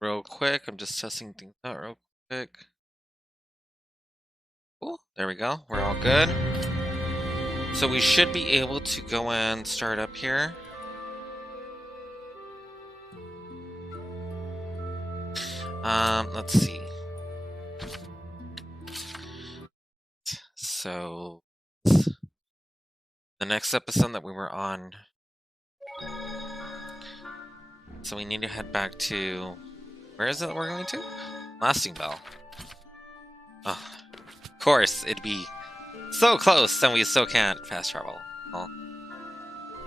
real quick. I'm just testing things out real quick. Cool. There we go. We're all good. So we should be able to go and start up here. Let's see. So the next episode that we were on. So we need to head back to, where is it we're going to? Lasting Bell. Oh, of course, it'd be so close and we still can't fast travel. Well,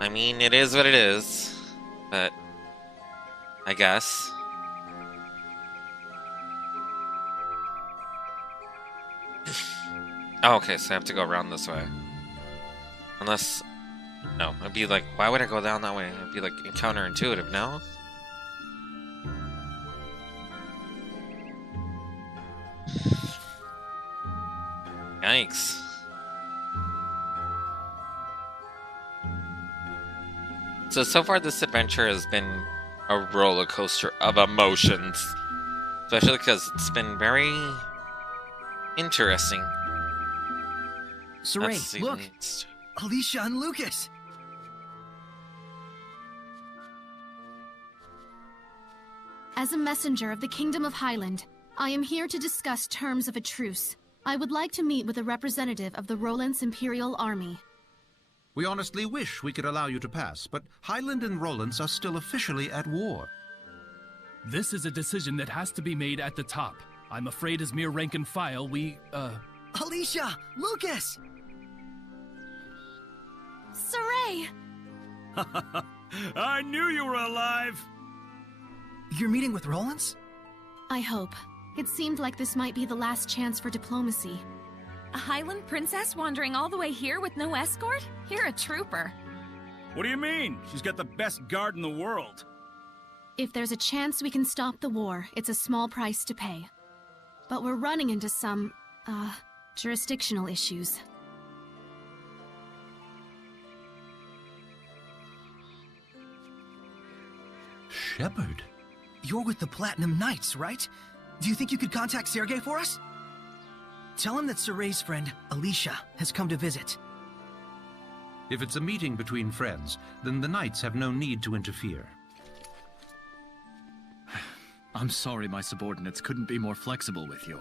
I mean, it is what it is, but I guess. Oh, okay, so I have to go around this way. Unless, no, it'd be like, why would I go down that way? It'd be like counterintuitive, no? Yikes. So far this adventure has been a roller coaster of emotions. Especially because it's been very interesting. Sorey, look! Alicia and Lucas! As a messenger of the Kingdom of Highland, I am here to discuss terms of a truce. I would like to meet with a representative of the Roland's Imperial Army. We honestly wish we could allow you to pass, but Highland and Roland's are still officially at war. This is a decision that has to be made at the top. I'm afraid as mere rank and file, Alicia! Lucas! Sorey! I knew you were alive! You're meeting with Roland's? I hope. It seemed like this might be the last chance for diplomacy. A Highland princess wandering all the way here with no escort? You're a trooper. What do you mean? She's got the best guard in the world. If there's a chance we can stop the war, it's a small price to pay. But we're running into some, jurisdictional issues. Shepard? You're with the Platinum Knights, right? Do you think you could contact Sergei for us? Tell him that Sorey's friend, Alicia, has come to visit. If it's a meeting between friends, then the Knights have no need to interfere. I'm sorry my subordinates couldn't be more flexible with you.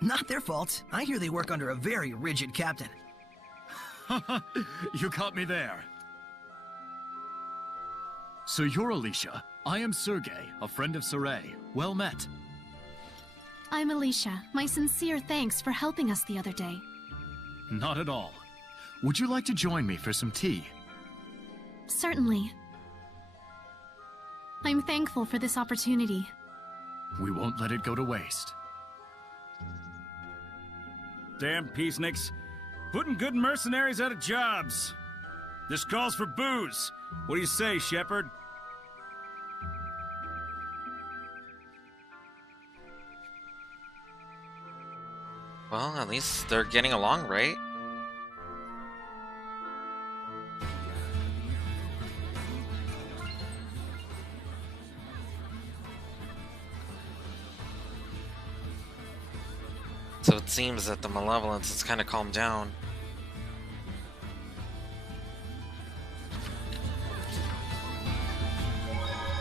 Not their fault. I hear they work under a very rigid captain. You caught me there. So you're Alicia. I am Sergei, a friend of Sorey. Well met. I'm Alicia. My sincere thanks for helping us the other day. Not at all. Would you like to join me for some tea? Certainly. I'm thankful for this opportunity. We won't let it go to waste. Damn peaceniks. Putting good mercenaries out of jobs. This calls for booze. What do you say, Shepard? Well, at least they're getting along, right? So it seems that the malevolence has kind of calmed down.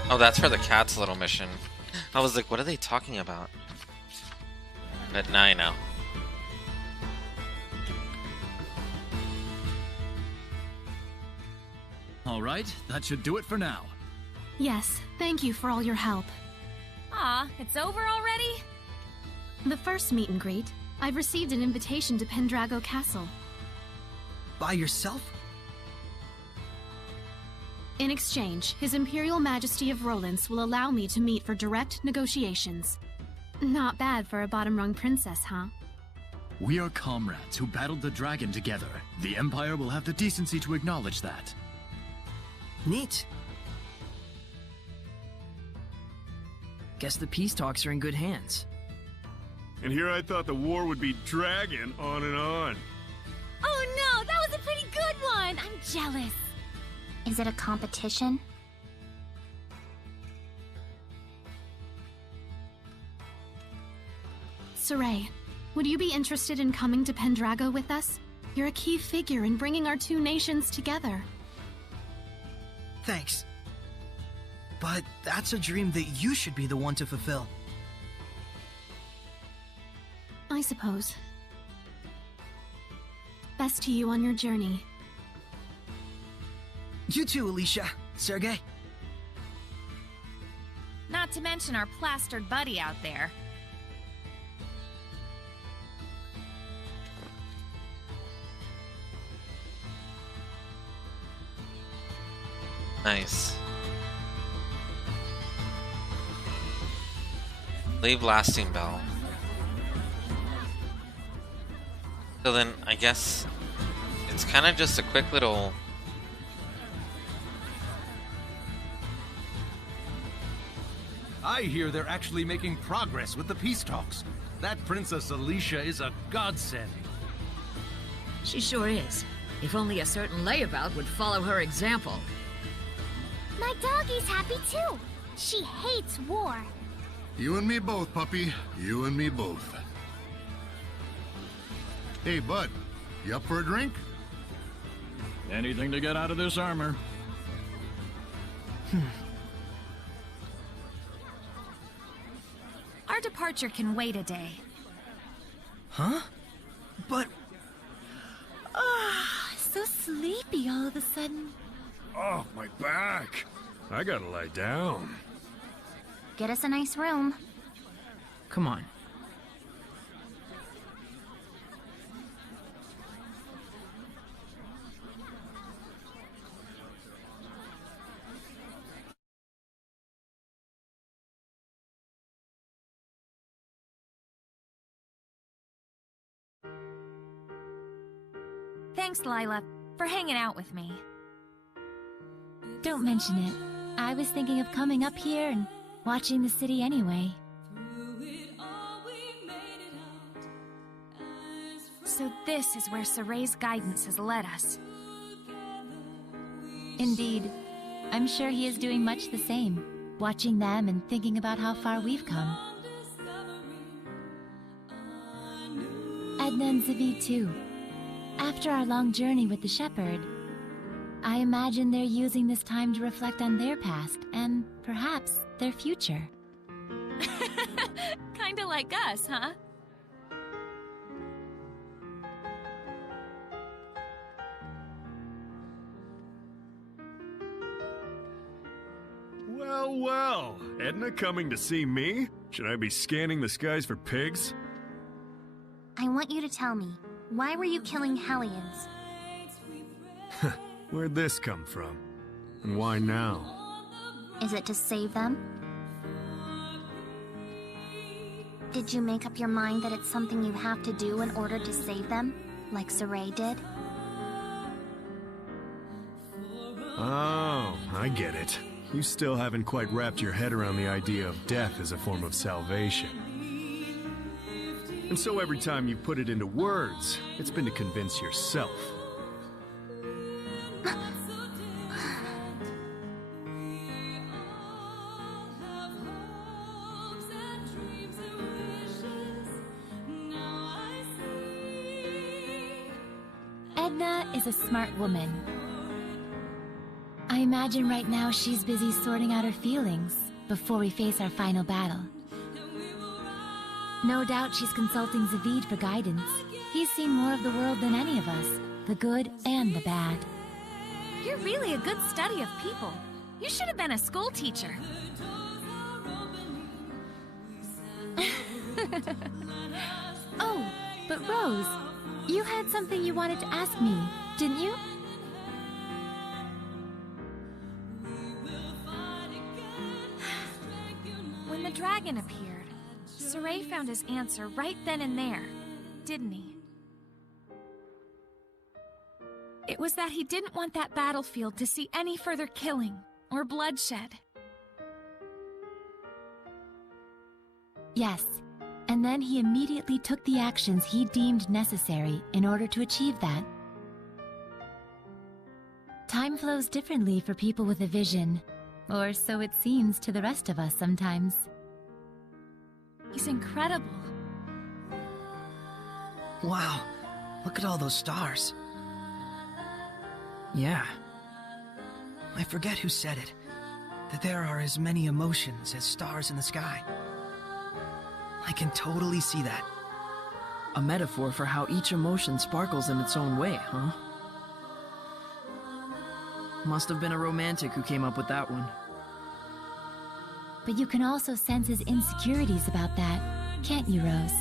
Oh, that's for the cat's little mission. I was like, what are they talking about? But now I know. All right, that should do it for now. Yes, thank you for all your help. Aw, it's over already? The first meet and greet, I've received an invitation to Pendrago Castle. By yourself? In exchange, His Imperial Majesty of Roland's will allow me to meet for direct negotiations. Not bad for a bottom-rung princess, huh? We are comrades who battled the dragon together. The Empire will have the decency to acknowledge that. Neat. Guess the peace talks are in good hands. And here I thought the war would be dragging on and on. Oh no, that was a pretty good one! I'm jealous. Is it a competition? Sorey, would you be interested in coming to Pendrago with us? You're a key figure in bringing our two nations together. Thanks. But that's a dream that you should be the one to fulfill. I suppose. Best to you on your journey. You too, Alicia. Sergei. Not to mention our plastered buddy out there. Nice. Leave lasting bell. So then, I guess it's kind of just a quick little... I hear they're actually making progress with the peace talks. That Princess Alicia is a godsend. She sure is. If only a certain layabout would follow her example. My doggie's happy too. She hates war. You and me both, puppy. You and me both. Hey, bud. You up for a drink? Anything to get out of this armor. Our departure can wait a day. Huh? But... So sleepy all of a sudden. Oh, my back. I gotta lie down. Get us a nice room. Come on. Thanks, Lila, for hanging out with me. Don't mention it. I was thinking of coming up here and watching the city anyway. So this is where Sorey's guidance has led us. Indeed. I'm sure he is doing much the same, watching them and thinking about how far we've come. Edna and Zavid too. After our long journey with the shepherd, I imagine they're using this time to reflect on their past and perhaps their future. Kinda like us, huh? Well, well. Edna coming to see me? Should I be scanning the skies for pigs? I want you to tell me, why were you killing Hellions? Where'd this come from? And why now? Is it to save them? Did you make up your mind that it's something you have to do in order to save them, like Sorey did? Oh, I get it. You still haven't quite wrapped your head around the idea of death as a form of salvation. And so every time you put it into words, it's been to convince yourself. Edna is a smart woman. I imagine right now she's busy sorting out her feelings before we face our final battle. No doubt she's consulting Zavid for guidance. He's seen more of the world than any of us, the good and the bad. You're really a good study of people. You should have been a school teacher. Oh, but Rose, you had something you wanted to ask me, didn't you? When the dragon appeared, Sorey found his answer right then and there, didn't he? It was that he didn't want that battlefield to see any further killing or bloodshed. Yes, and then he immediately took the actions he deemed necessary in order to achieve that. Time flows differently for people with a vision, or so it seems to the rest of us sometimes. He's incredible. Wow, look at all those stars. Yeah. I forget who said it, that there are as many emotions as stars in the sky. I can totally see that. A metaphor for how each emotion sparkles in its own way, huh? Must have been a romantic who came up with that one. But you can also sense his insecurities about that, can't you, Rose?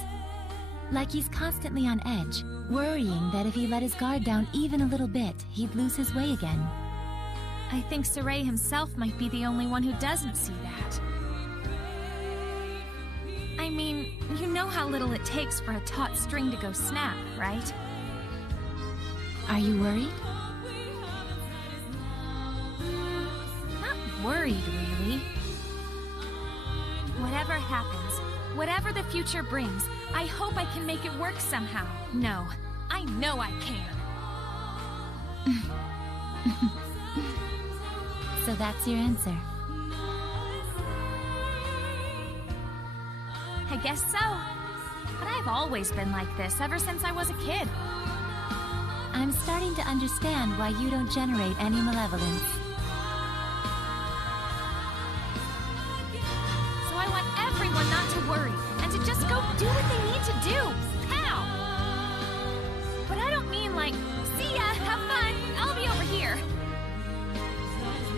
Like he's constantly on edge, worrying that if he let his guard down even a little bit, he'd lose his way again. I think Sorey himself might be the only one who doesn't see that. I mean, you know how little it takes for a taut string to go snap, right? Are you worried? Not worried, really. Whatever happens, whatever the future brings, I hope I can make it work somehow. No, I know I can. So that's your answer. I guess so. But I've always been like this ever since I was a kid. I'm starting to understand why you don't generate any malevolence. So I want everyone not to worry, and to just go do what they need to do. Pow! But I don't mean like, see ya, have fun, I'll be over here.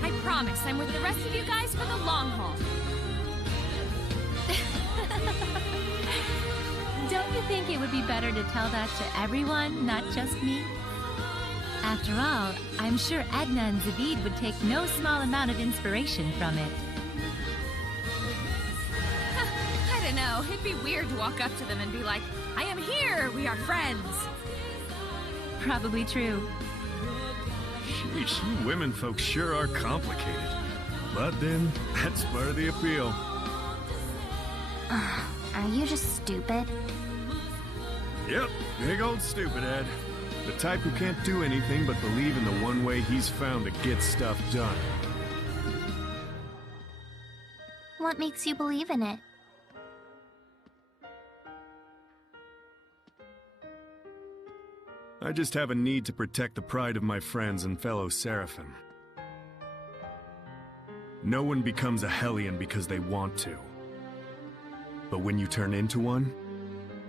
I promise I'm with the rest of you guys for the long haul. Don't you think it would be better to tell that to everyone, not just me? After all, I'm sure Edna and Zavid would take no small amount of inspiration from it. I don't know, it'd be weird to walk up to them and be like, I am here, we are friends. Probably true. Sheesh, you women folks sure are complicated. But then, that's part of the appeal. Are you just stupid? Yep, big old stupid Ed. The type who can't do anything but believe in the one way he's found to get stuff done. What makes you believe in it? I just have a need to protect the pride of my friends and fellow Seraphim. No one becomes a Hellion because they want to. But when you turn into one,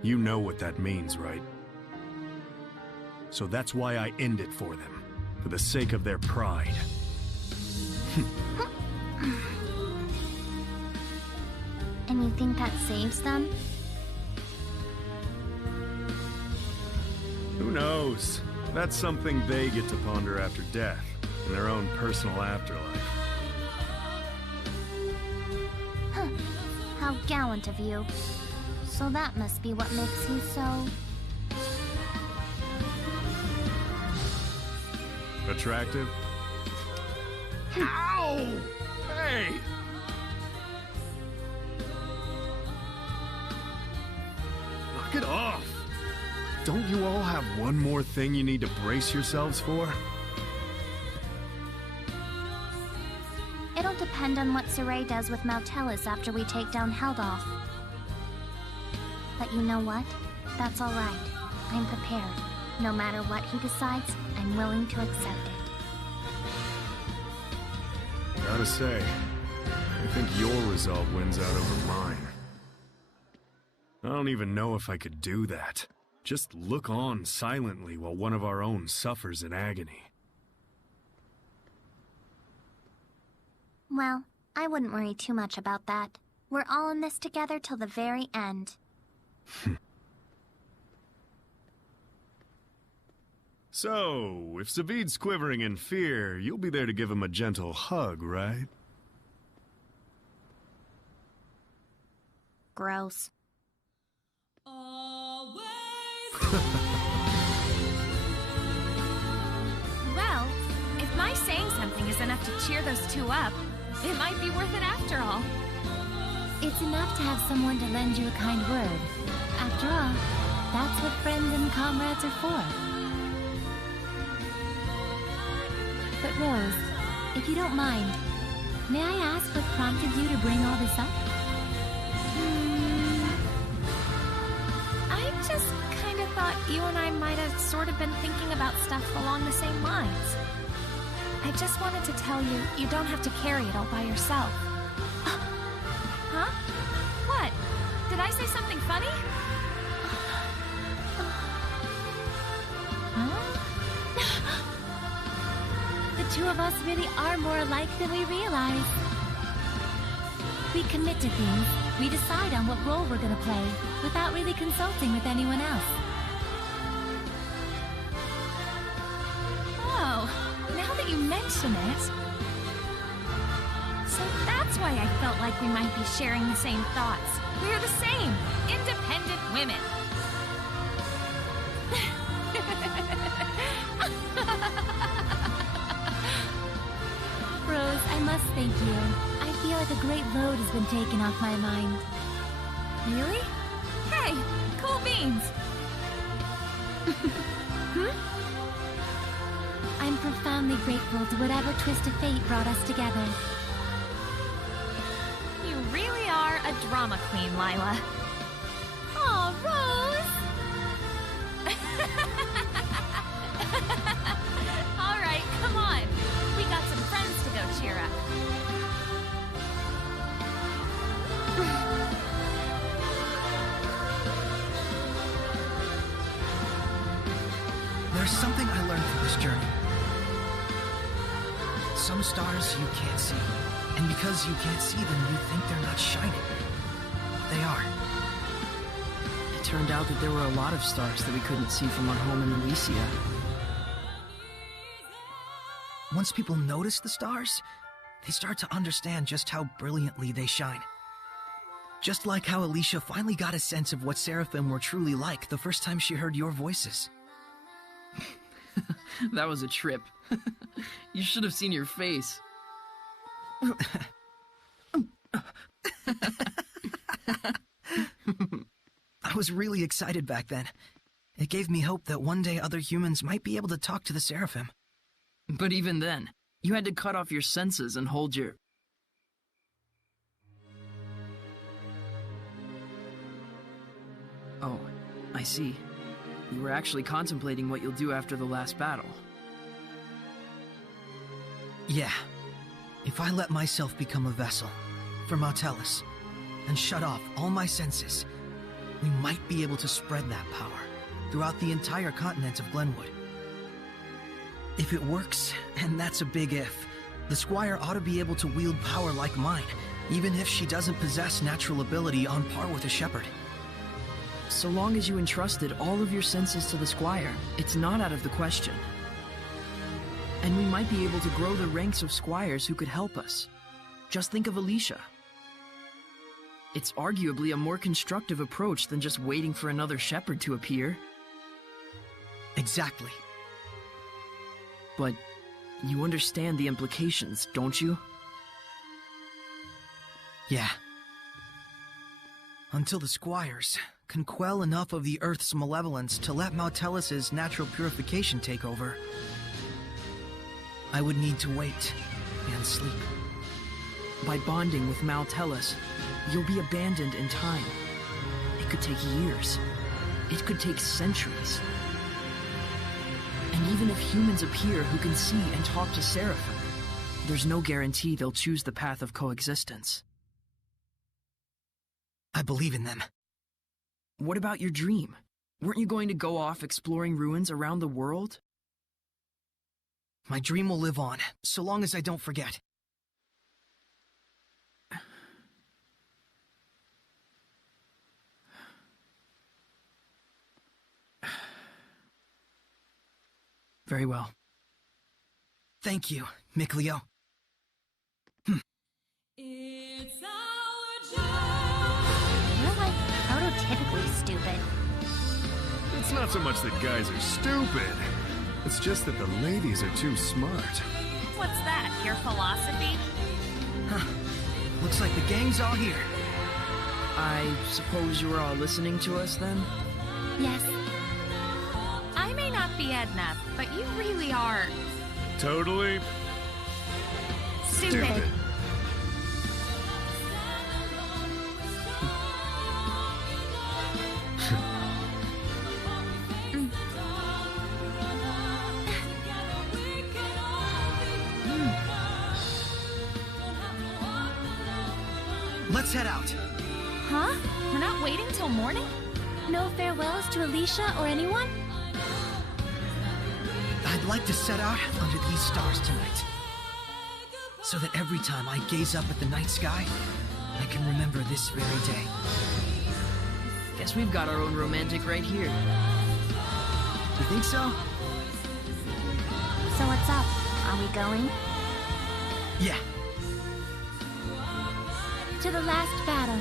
you know what that means, right? So that's why I end it for them, for the sake of their pride. And you think that saves them? Who knows? That's something they get to ponder after death, in their own personal afterlife. Huh. How gallant of you. So that must be what makes you so... attractive? Ow! Hey! Knock it off! Don't you all have one more thing you need to brace yourselves for? It'll depend on what Sorey does with Mautelis after we take down Heldolf. But you know what? That's alright. I'm prepared. No matter what he decides, I'm willing to accept it. Gotta say, I think your resolve wins out over mine. I don't even know if I could do that. Just look on silently while one of our own suffers in agony. Well, I wouldn't worry too much about that. We're all in this together till the very end. So, if Zavid's quivering in fear, you'll be there to give him a gentle hug, right? Gross. Well, if my saying something is enough to cheer those two up, it might be worth it after all. It's enough to have someone to lend you a kind word. After all, that's what friends and comrades are for. But Rose, if you don't mind, may I ask what prompted you to bring all this up? I just kind of thought thought you and I might have sort of been thinking about stuff along the same lines. I just wanted to tell you, you don't have to carry it all by yourself. Huh? What? Did I say something funny? The two of us really are more alike than we realize. We commit to things, we decide on what role we're gonna play, without really consulting with anyone else. Oh, now that you mention it... So that's why I felt like we might be sharing the same thoughts. We're the same, independent women. Rose, I must thank you. I feel like a great load has been taken off my mind. Really? Hey, cool beans. I'm profoundly grateful to whatever twist of fate brought us together. You really are a drama queen, Lila. Aw, Rose! All right, come on. We got some friends to go cheer up. There's something I learned from this journey. Some stars you can't see, and because you can't see them, you think they're not shining. They are. It turned out that there were a lot of stars that we couldn't see from our home in Elysia. Once people notice the stars, they start to understand just how brilliantly they shine. Just like how Alicia finally got a sense of what Seraphim were truly like the first time she heard your voices. That was a trip. You should have seen your face. I was really excited back then. It gave me hope that one day other humans might be able to talk to the Seraphim. But even then, you had to cut off your senses and hold your... Oh, I see. You were actually contemplating what you'll do after the last battle. Yeah. If I let myself become a vessel for Mautellus and shut off all my senses, we might be able to spread that power throughout the entire continent of Glenwood. If it works, and that's a big if, the Squire ought to be able to wield power like mine, even if she doesn't possess natural ability on par with a shepherd. So long as you entrusted all of your senses to the Squire, it's not out of the question. And we might be able to grow the ranks of squires who could help us. Just think of Alicia. It's arguably a more constructive approach than just waiting for another shepherd to appear. Exactly. But you understand the implications, don't you? Yeah. Until the Squires can quell enough of the Earth's malevolence to let Mautellus's natural purification take over, I would need to wait and sleep. By bonding with Mautellus, you'll be abandoned in time. It could take years. It could take centuries. And even if humans appear who can see and talk to Seraphim, there's no guarantee they'll choose the path of coexistence. I believe in them. What about your dream? Weren't you going to go off exploring ruins around the world? My dream will live on, so long as I don't forget. Very well. Thank you, Mikleo. It's our job. You're like prototypically stupid. It's not so much that guys are stupid. It's just that the ladies are too smart. What's that, your philosophy? Huh. Looks like the gang's all here. I suppose you were all listening to us then? Yes. I may not be Edna, but you really are... Totally... stupid. Let's head out. Huh? We're not waiting till morning? No farewells to Alicia or anyone? I'd like to set out under these stars tonight, so that every time I gaze up at the night sky, I can remember this very day. Guess we've got our own romantic right here. You think so? So what's up? Are we going? Yeah. To the last battle.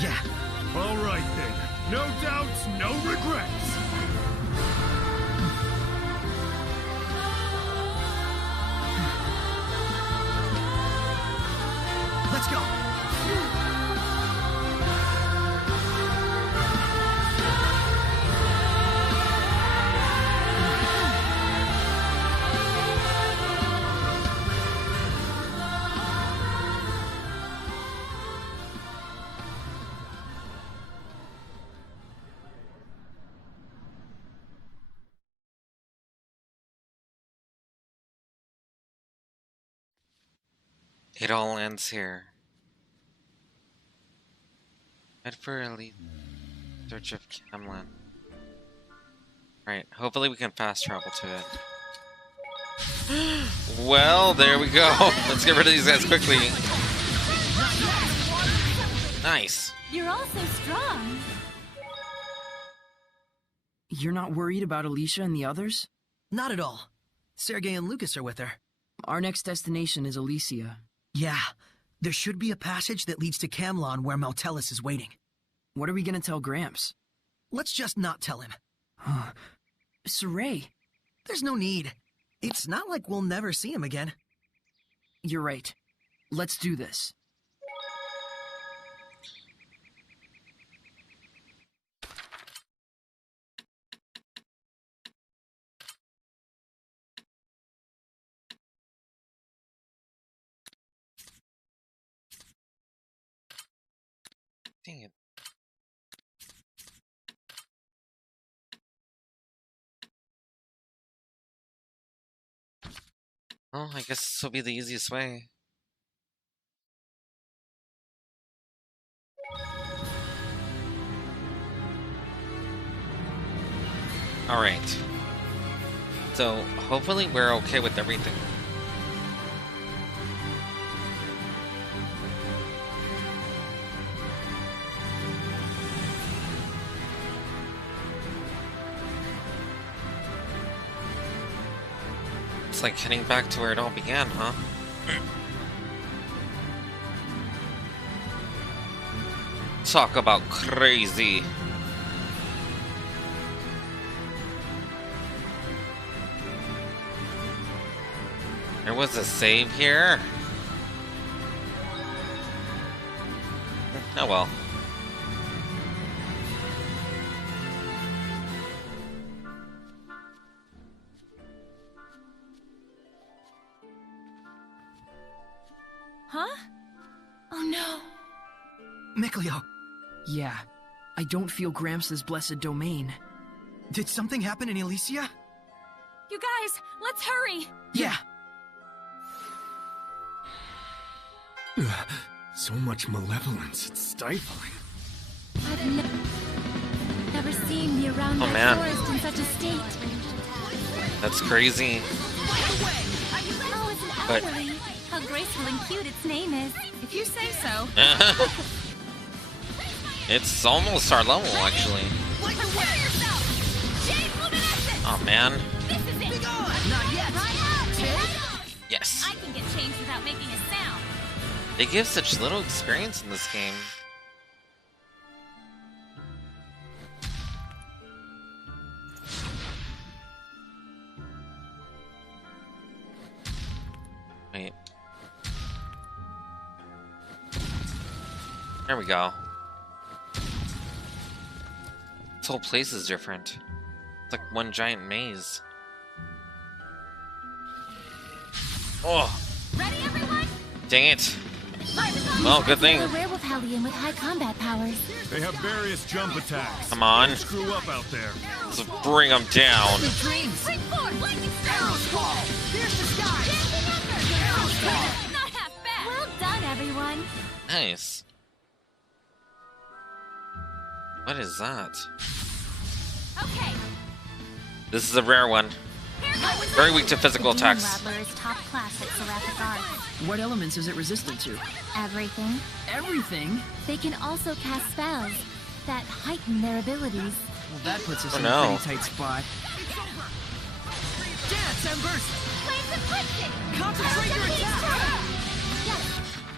Yeah. All right then. No doubts, no regrets. Let's go. It all ends here. Head for elite search of Camlan. Right, hopefully we can fast travel to it. Well, there we go. Let's get rid of these guys quickly. Nice. You're all so strong. You're not worried about Alicia and the others? Not at all. Sergei and Lucas are with her. Our next destination is Alicia. Yeah. There should be a passage that leads to Camlan where Maltellus is waiting. What are we gonna tell Gramps? Let's just not tell him. Sorey. There's no need. It's not like we'll never see him again. You're right. Let's do this. Dang it. Well, I guess this will be the easiest way. Alright. So, hopefully we're okay with everything. It's like heading back to where it all began, huh? Talk about crazy. There was a save here? Oh well. Huh? Oh no. Mikleo. Yeah. I don't feel Gramps' blessed domain. Did something happen in Elysia? You guys, let's hurry! Yeah. So much malevolence, it's stifling. I've never seen the around Oh, that man. forest in such a state. That's crazy. Oh, it's an But- elderly. How graceful and cute its name is. If you say so. It's almost our level, actually. Prepare yourself! Jade Luminescence! Oh man. This is it! Not yet. Yes. I can get changed without making a sound. They give such little experience in this game. Wait. There we go. This whole place is different. It's like one giant maze. Oh, Ready, everyone? dang it. Well, good thing. A werewolf hellion with high combat powers. They have various jump attacks. Come on. Don't screw up out there. Let's bring them down. Bring forth lightning strike! Arrows fall! Pierce the sky! Not half bad! Well done, fun. Nice. What is that? Okay. This is a rare one. Very weak to physical The Demon attacks. Rattler is top class at Seraphic Arts. What elements is it resistant to? Everything. Everything? They can also cast spells that heighten their abilities. Well, that puts us Oh, in no. a pretty tight spot. Dance, Embers! Concentrate your attack!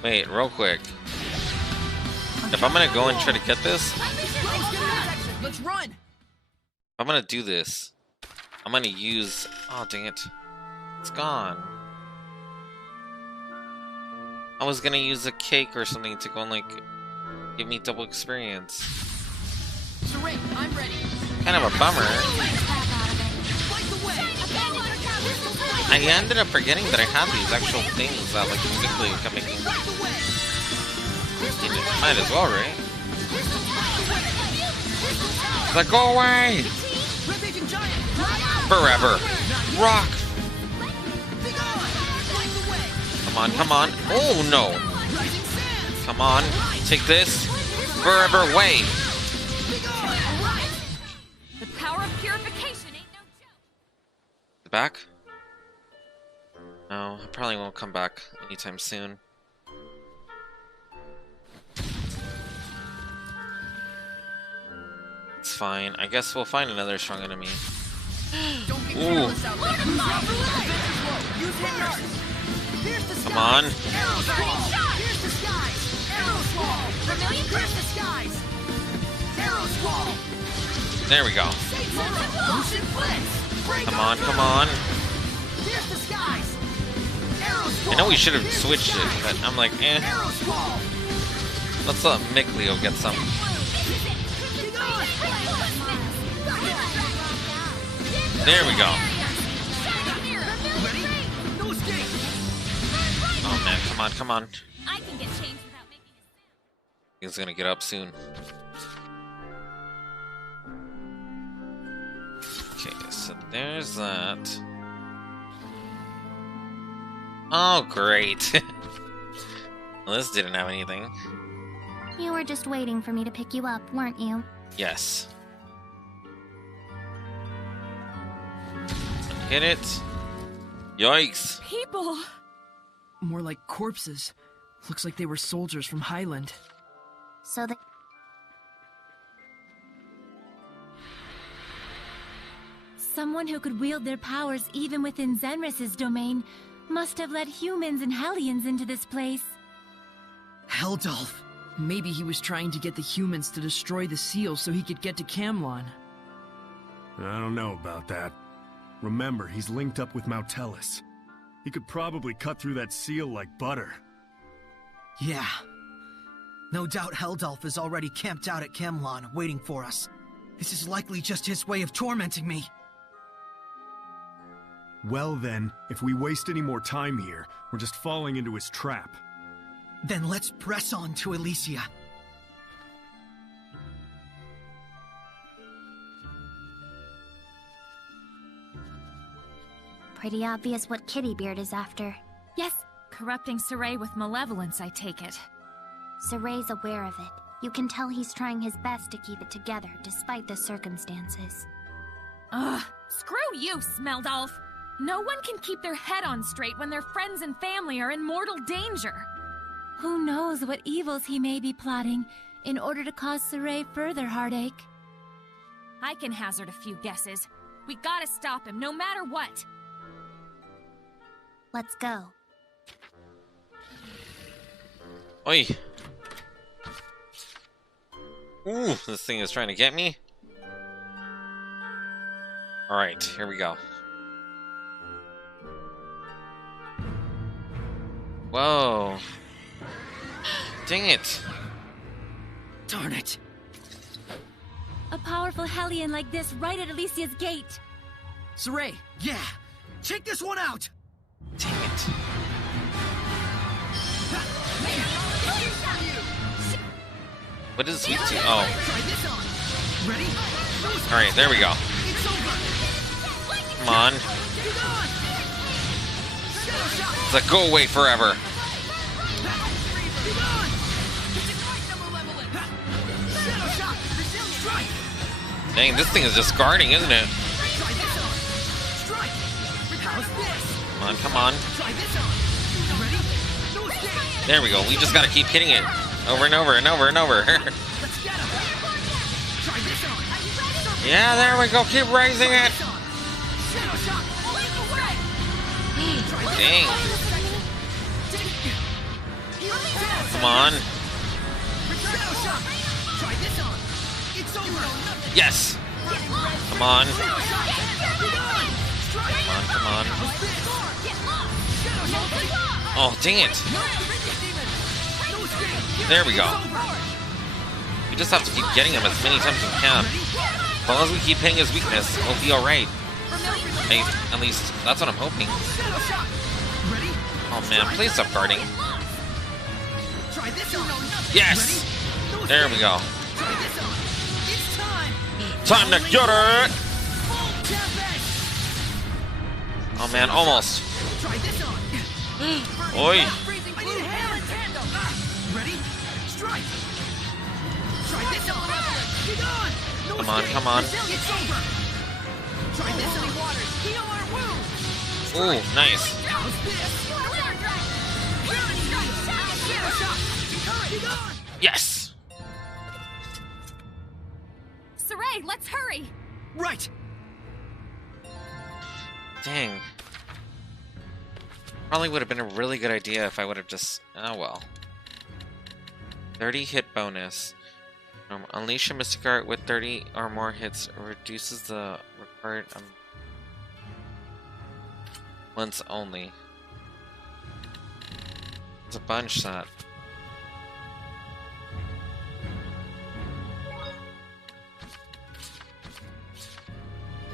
Wait, real quick. If I'm gonna go and try to get this, Let's run! I'm gonna do this. I'm gonna use. Oh, dang it. It's gone. I was gonna use a cake or something to go and, like, give me double experience. Sorey, I'm ready. Kind of a bummer. I ended up forgetting that I had these actual things that, like, physically kept making. Might as well, right? Like, go away! Forever. Rock! Come on, come on. Oh, no! Come on. Take this. Forever away! The power of purification ain't no joke. Back? No, I probably won't come back anytime soon. It's fine. I guess we'll find another strong enemy. Ooh. Come on. There we go. Come on, come on. I know we should have switched it, but I'm like, eh. Let's let Mikleo get some. There we go. Oh man, come on, come on. I can get changed without making a sound. He's gonna get up soon. Okay, so there's that. Oh, great. Well, this didn't have anything. You were just waiting for me to pick you up, weren't you? Yes. Hit it. Yikes. People. More like corpses. Looks like they were soldiers from Highland. So they... Someone who could wield their powers even within Zenris's domain must have led humans and Hellions into this place. Heldalf. Maybe he was trying to get the humans to destroy the seal so he could get to Camlon. I don't know about that. Remember, he's linked up with Mautelis. He could probably cut through that seal like butter. Yeah. No doubt Heldalf is already camped out at Camlon, waiting for us. This is likely just his way of tormenting me. Well then, if we waste any more time here, we're just falling into his trap. Then let's press on to Elysia. Pretty obvious what Kittybeard is after. Yes, corrupting Sorey with malevolence, I take it. Sorey's aware of it. You can tell he's trying his best to keep it together, despite the circumstances. Ugh, screw you, Smeldolf! No one can keep their head on straight when their friends and family are in mortal danger. Who knows what evils he may be plotting in order to cause Sorey further heartache. I can hazard a few guesses. We gotta stop him, no matter what. Let's go. Oi. Ooh, this thing is trying to get me. Alright, here we go. Whoa. Dang it. Darn it. A powerful Hellion like this right at Elysia's gate. Sorey, yeah. Check this one out. Dang it. What is sweet tea? Oh. Alright, there we go. Come on. It's like, go away forever. Dang, this thing is just guarding, isn't it? Come on, come on. There we go. We just gotta keep hitting it over and over and over and over. Yeah, there we go. Keep raising it. Dang. Come on. Yes. Come on. Come on. Oh, dang it. There we go. We just have to keep getting him as many times as we can. As long as we keep hitting his weakness, we'll be alright. At least, that's what I'm hoping. Oh man, please stop guarding. Yes! There we go. Time to get it! Oh man, almost. Oi! Come on, come on. Ooh, nice. Yes! Sorey, let's hurry! Right! Dang. Probably would have been a really good idea if I would have just... Oh well. 30 hit bonus. Unleash a Mystic Art with 30 or more hits reduces the required once only. It's a bunch that.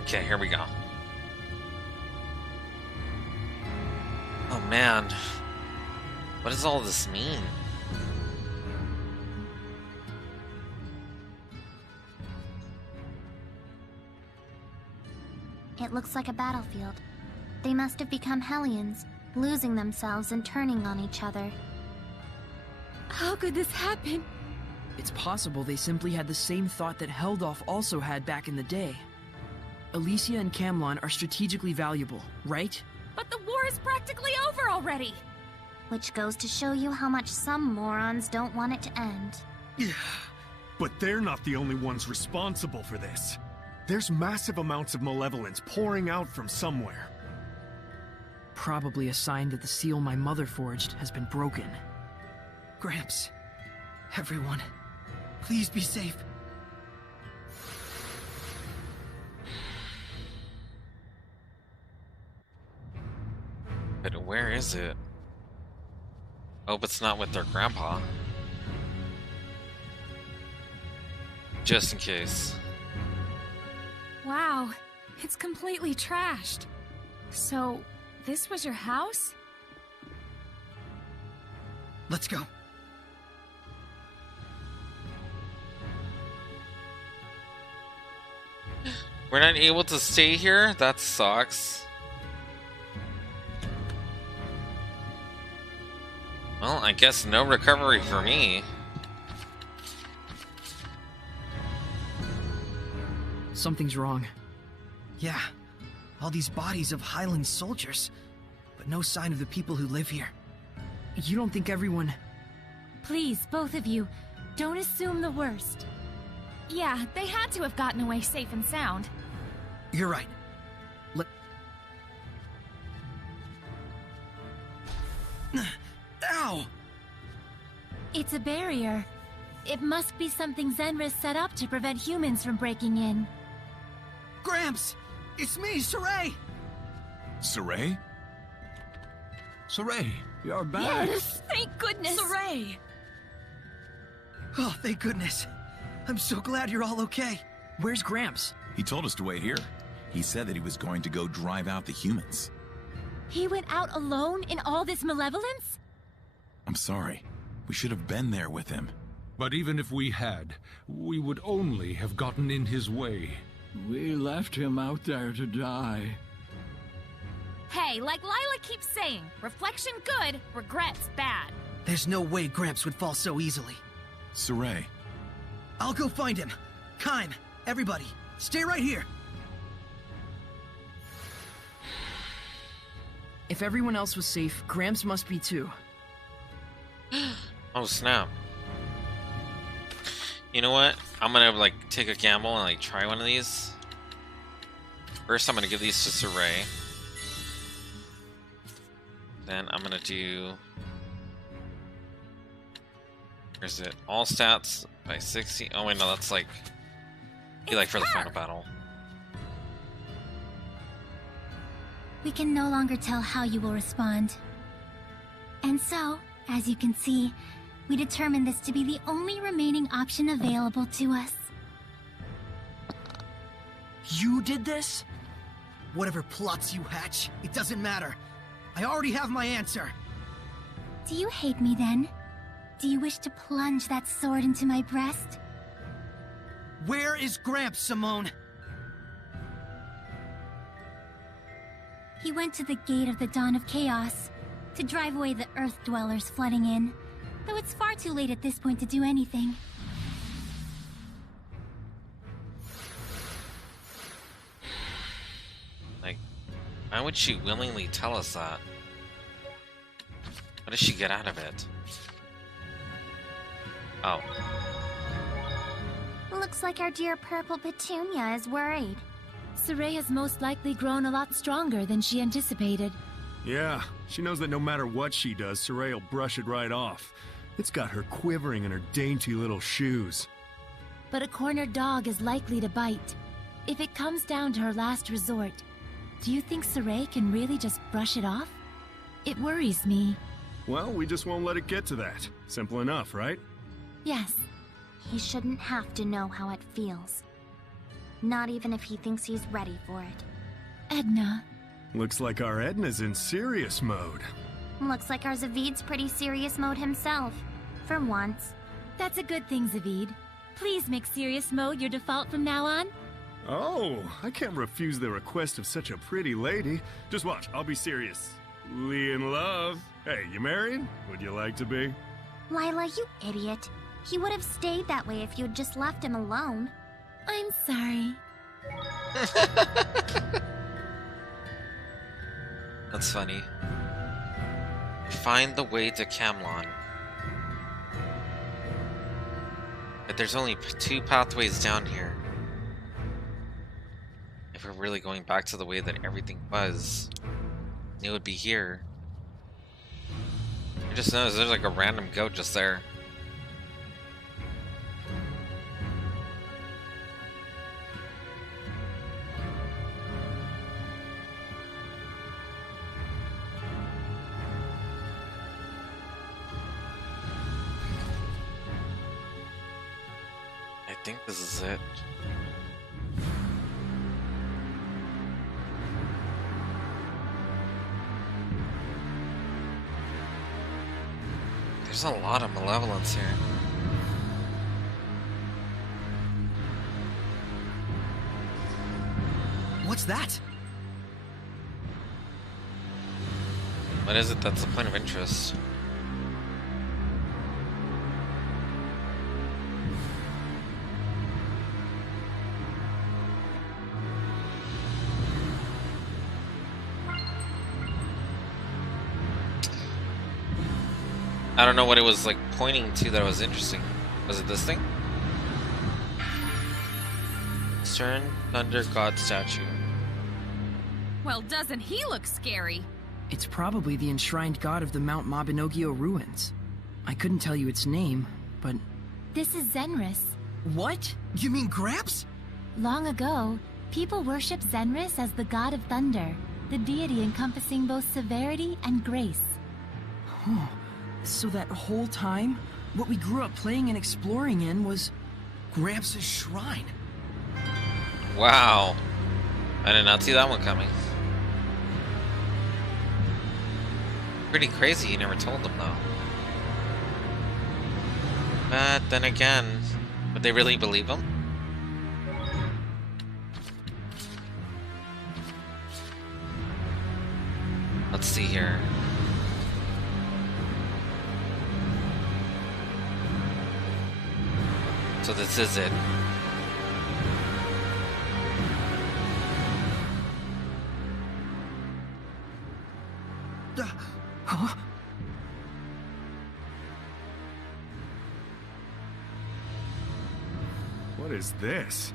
Okay, here we go. Oh man. What does all this mean? It looks like a battlefield. They must have become Hellions, losing themselves and turning on each other. How could this happen? It's possible they simply had the same thought that Heldolf also had back in the day. Alicia and Camlon are strategically valuable, right? But the war is practically over already! Which goes to show you how much some morons don't want it to end. But they're not the only ones responsible for this. There's massive amounts of malevolence pouring out from somewhere. Probably a sign that the seal my mother forged has been broken. Gramps, everyone, please be safe. But where is it? Hope it's not with their grandpa. Just in case. Wow, it's completely trashed. So, this was your house? Let's go. We're not able to stay here? That sucks. Well, I guess no recovery for me. Something's wrong. Yeah, all these bodies of Highland soldiers, but no sign of the people who live here. You don't think everyone... Please, both of you, don't assume the worst. Yeah, they had to have gotten away safe and sound. You're right. Ow! It's a barrier. It must be something Zenris set up to prevent humans from breaking in. Gramps! It's me, Sorey! Sorey? Sorey, you're back. Yes, thank goodness! Sorey! Oh, thank goodness. I'm so glad you're all okay. Where's Gramps? He told us to wait here. He said that he was going to go drive out the humans. He went out alone in all this malevolence? I'm sorry. We should have been there with him. But even if we had, we would only have gotten in his way. We left him out there to die. Hey, like Lila keeps saying, reflection good, regrets bad. There's no way Gramps would fall so easily. Sorey. I'll go find him. Kime, everybody, stay right here. If everyone else was safe, Gramps must be too. Oh snap. You know what? I'm gonna like take a gamble and like try one of these. First I'm gonna give these to Sorey. Then I'm gonna do... Where's it? All stats by 60. Oh wait, no, that's like... Be like for the final battle. We can no longer tell how you will respond. And so, as you can see, we determined this to be the only remaining option available to us. You did this? Whatever plots you hatch, it doesn't matter. I already have my answer. Do you hate me then? Do you wish to plunge that sword into my breast? Where is Gramps, Simone? He went to the gate of the Dawn of Chaos to drive away the Earth Dwellers flooding in, though it's far too late at this point to do anything. Like, why would she willingly tell us that? What does she get out of it? Oh. Looks like our dear Purple Petunia is worried. Sorey has most likely grown a lot stronger than she anticipated. Yeah, she knows that no matter what she does, Sorey will brush it right off. It's got her quivering in her dainty little shoes. But a cornered dog is likely to bite. If it comes down to her last resort, do you think Sorey can really just brush it off? It worries me. Well, we just won't let it get to that. Simple enough, right? Yes. He shouldn't have to know how it feels. Not even if he thinks he's ready for it. Edna. Looks like our Edna's in serious mode. Looks like our Zavid's pretty serious mode himself. For once. That's a good thing, Zavid. Please make serious mode your default from now on. Oh, I can't refuse the request of such a pretty lady. Just watch, I'll be seriously in love. Hey, you married? Would you like to be? Lila, you idiot. He would have stayed that way if you'd just left him alone. I'm sorry. That's funny. Find the way to Camelon. But there's only 2 pathways down here. If we're really going back to the way that everything was, it would be here. I just noticed there's like a random goat just there. I think this is it. There's a lot of malevolence here. What's that? What is it that's the point of interest? I don't know what it was like pointing to that was interesting. Was it this thing? Stern Thunder God statue. Well, doesn't he look scary? It's probably the enshrined god of the Mount Mabinoggio ruins. I couldn't tell you its name, but... This is Zenris. What? You mean Gramps? Long ago, people worshipped Zenris as the god of thunder, the deity encompassing both severity and grace. Huh. So that whole time, what we grew up playing and exploring in was... Gramps' shrine. Wow. I did not see that one coming. Pretty crazy you never told them though. But then again, would they really believe him? Let's see here. So this is it. Huh? What is this?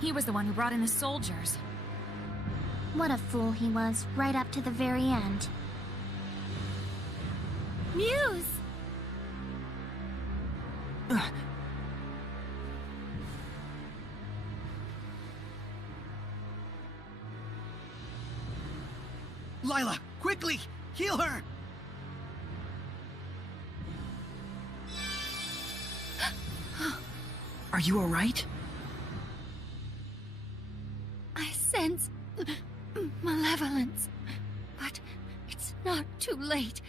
He was the one who brought in the soldiers. What a fool he was, right up to the very end. Muse! Lila, quickly! Heal her! Are you alright? I sense malevolence, but it's not too late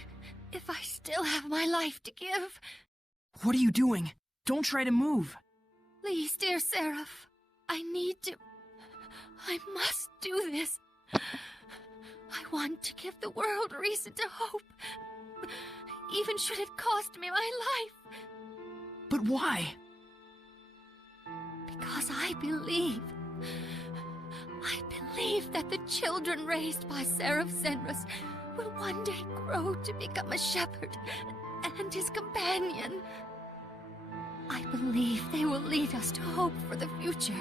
if I still have my life to give. What are you doing? Don't try to move. Please, dear Seraph, I need to... I must do this. I want to give the world reason to hope, even should it cost me my life. But why? Because I believe that the children raised by Seraph Zenris will one day grow to become a shepherd and his companion. I believe they will lead us to hope for the future.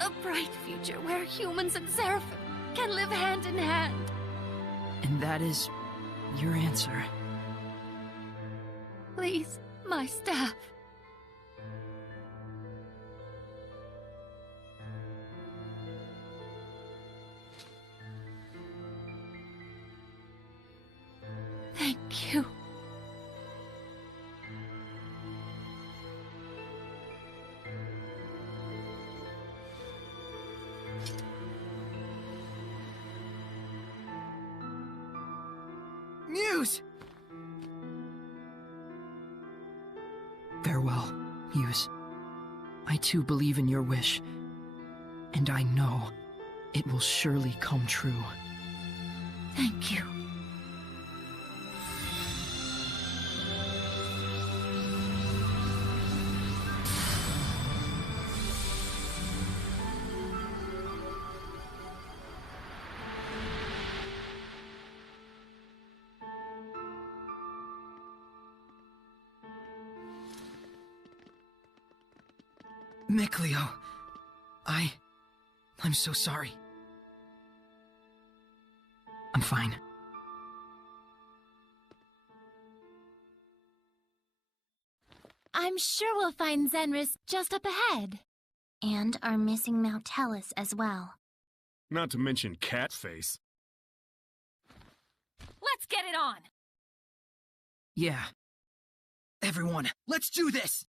A bright future where humans and Seraphim can live hand in hand. And that is your answer. Please, my staff. Thank you. Muse! Farewell, Muse. I too believe in your wish, and I know it will surely come true. Thank you. Micleo, I'm so sorry. I'm fine. I'm sure we'll find Zenris just up ahead. And our missing Mautellus as well. Not to mention Catface. Let's get it on! Yeah. Everyone, let's do this!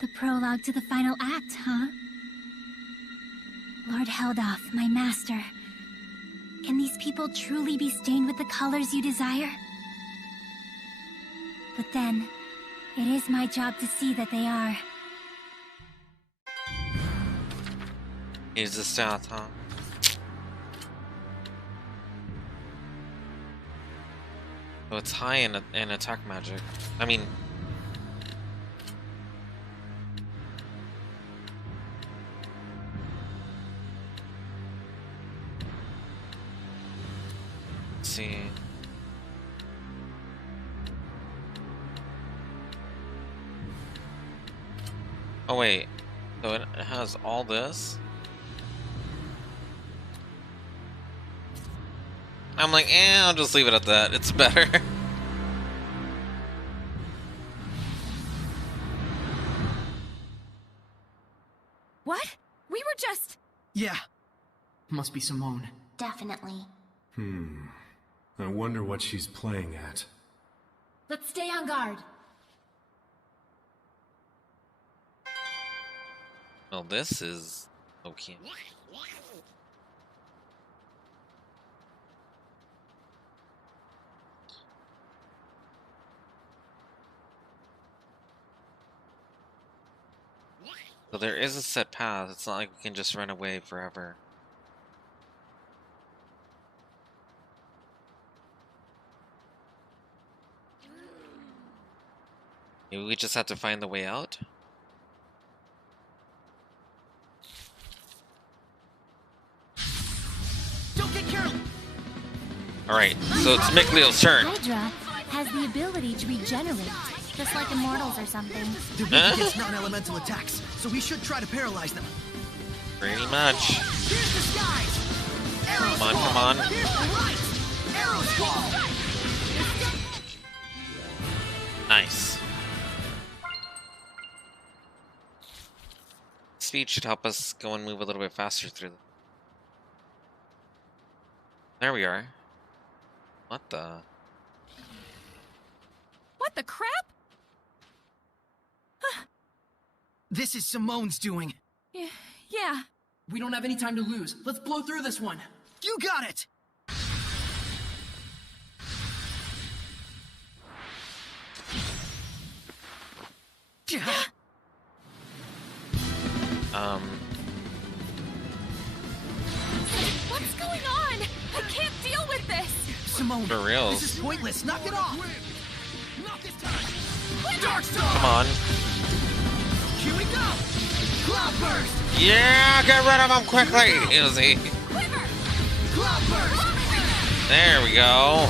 The prologue to the final act, huh? Lord Heldoff, my master. Can these people truly be stained with the colors you desire? But then, it is my job to see that they are. Use the stealth, huh? Oh, it's high in attack magic. I mean... Let's see... Oh wait, so it has all this? I'm like, I'll just leave it at that. It's better. What? We were just... Yeah. Must be Simone. Definitely. I wonder what she's playing at. Let's stay on guard. Well, this is okay. So there is a set path. It's not like we can just run away forever. Maybe we just have to find the way out? Don't get careless. Alright, so it's Mikleo's turn. Hydra has the ability to regenerate. Just like immortals or something. They're weak against non-elemental attacks, so we should try to paralyze them. Pretty much. Here's the skies. Come on, come on. Here's the right. Arrows fall. Nice. Speed should help us go and move a little bit faster through the... There we are. What the... What the crap? This is Simone's doing. Yeah. We don't have any time to lose. Let's blow through this one. You got it! What's going on? I can't deal with this. Simone, For real. this is pointless. Knock it off. Not this time. Come on. Here we go. Cloud burst. Yeah, get rid of him quickly, Izzy. Cloud burst. There we go.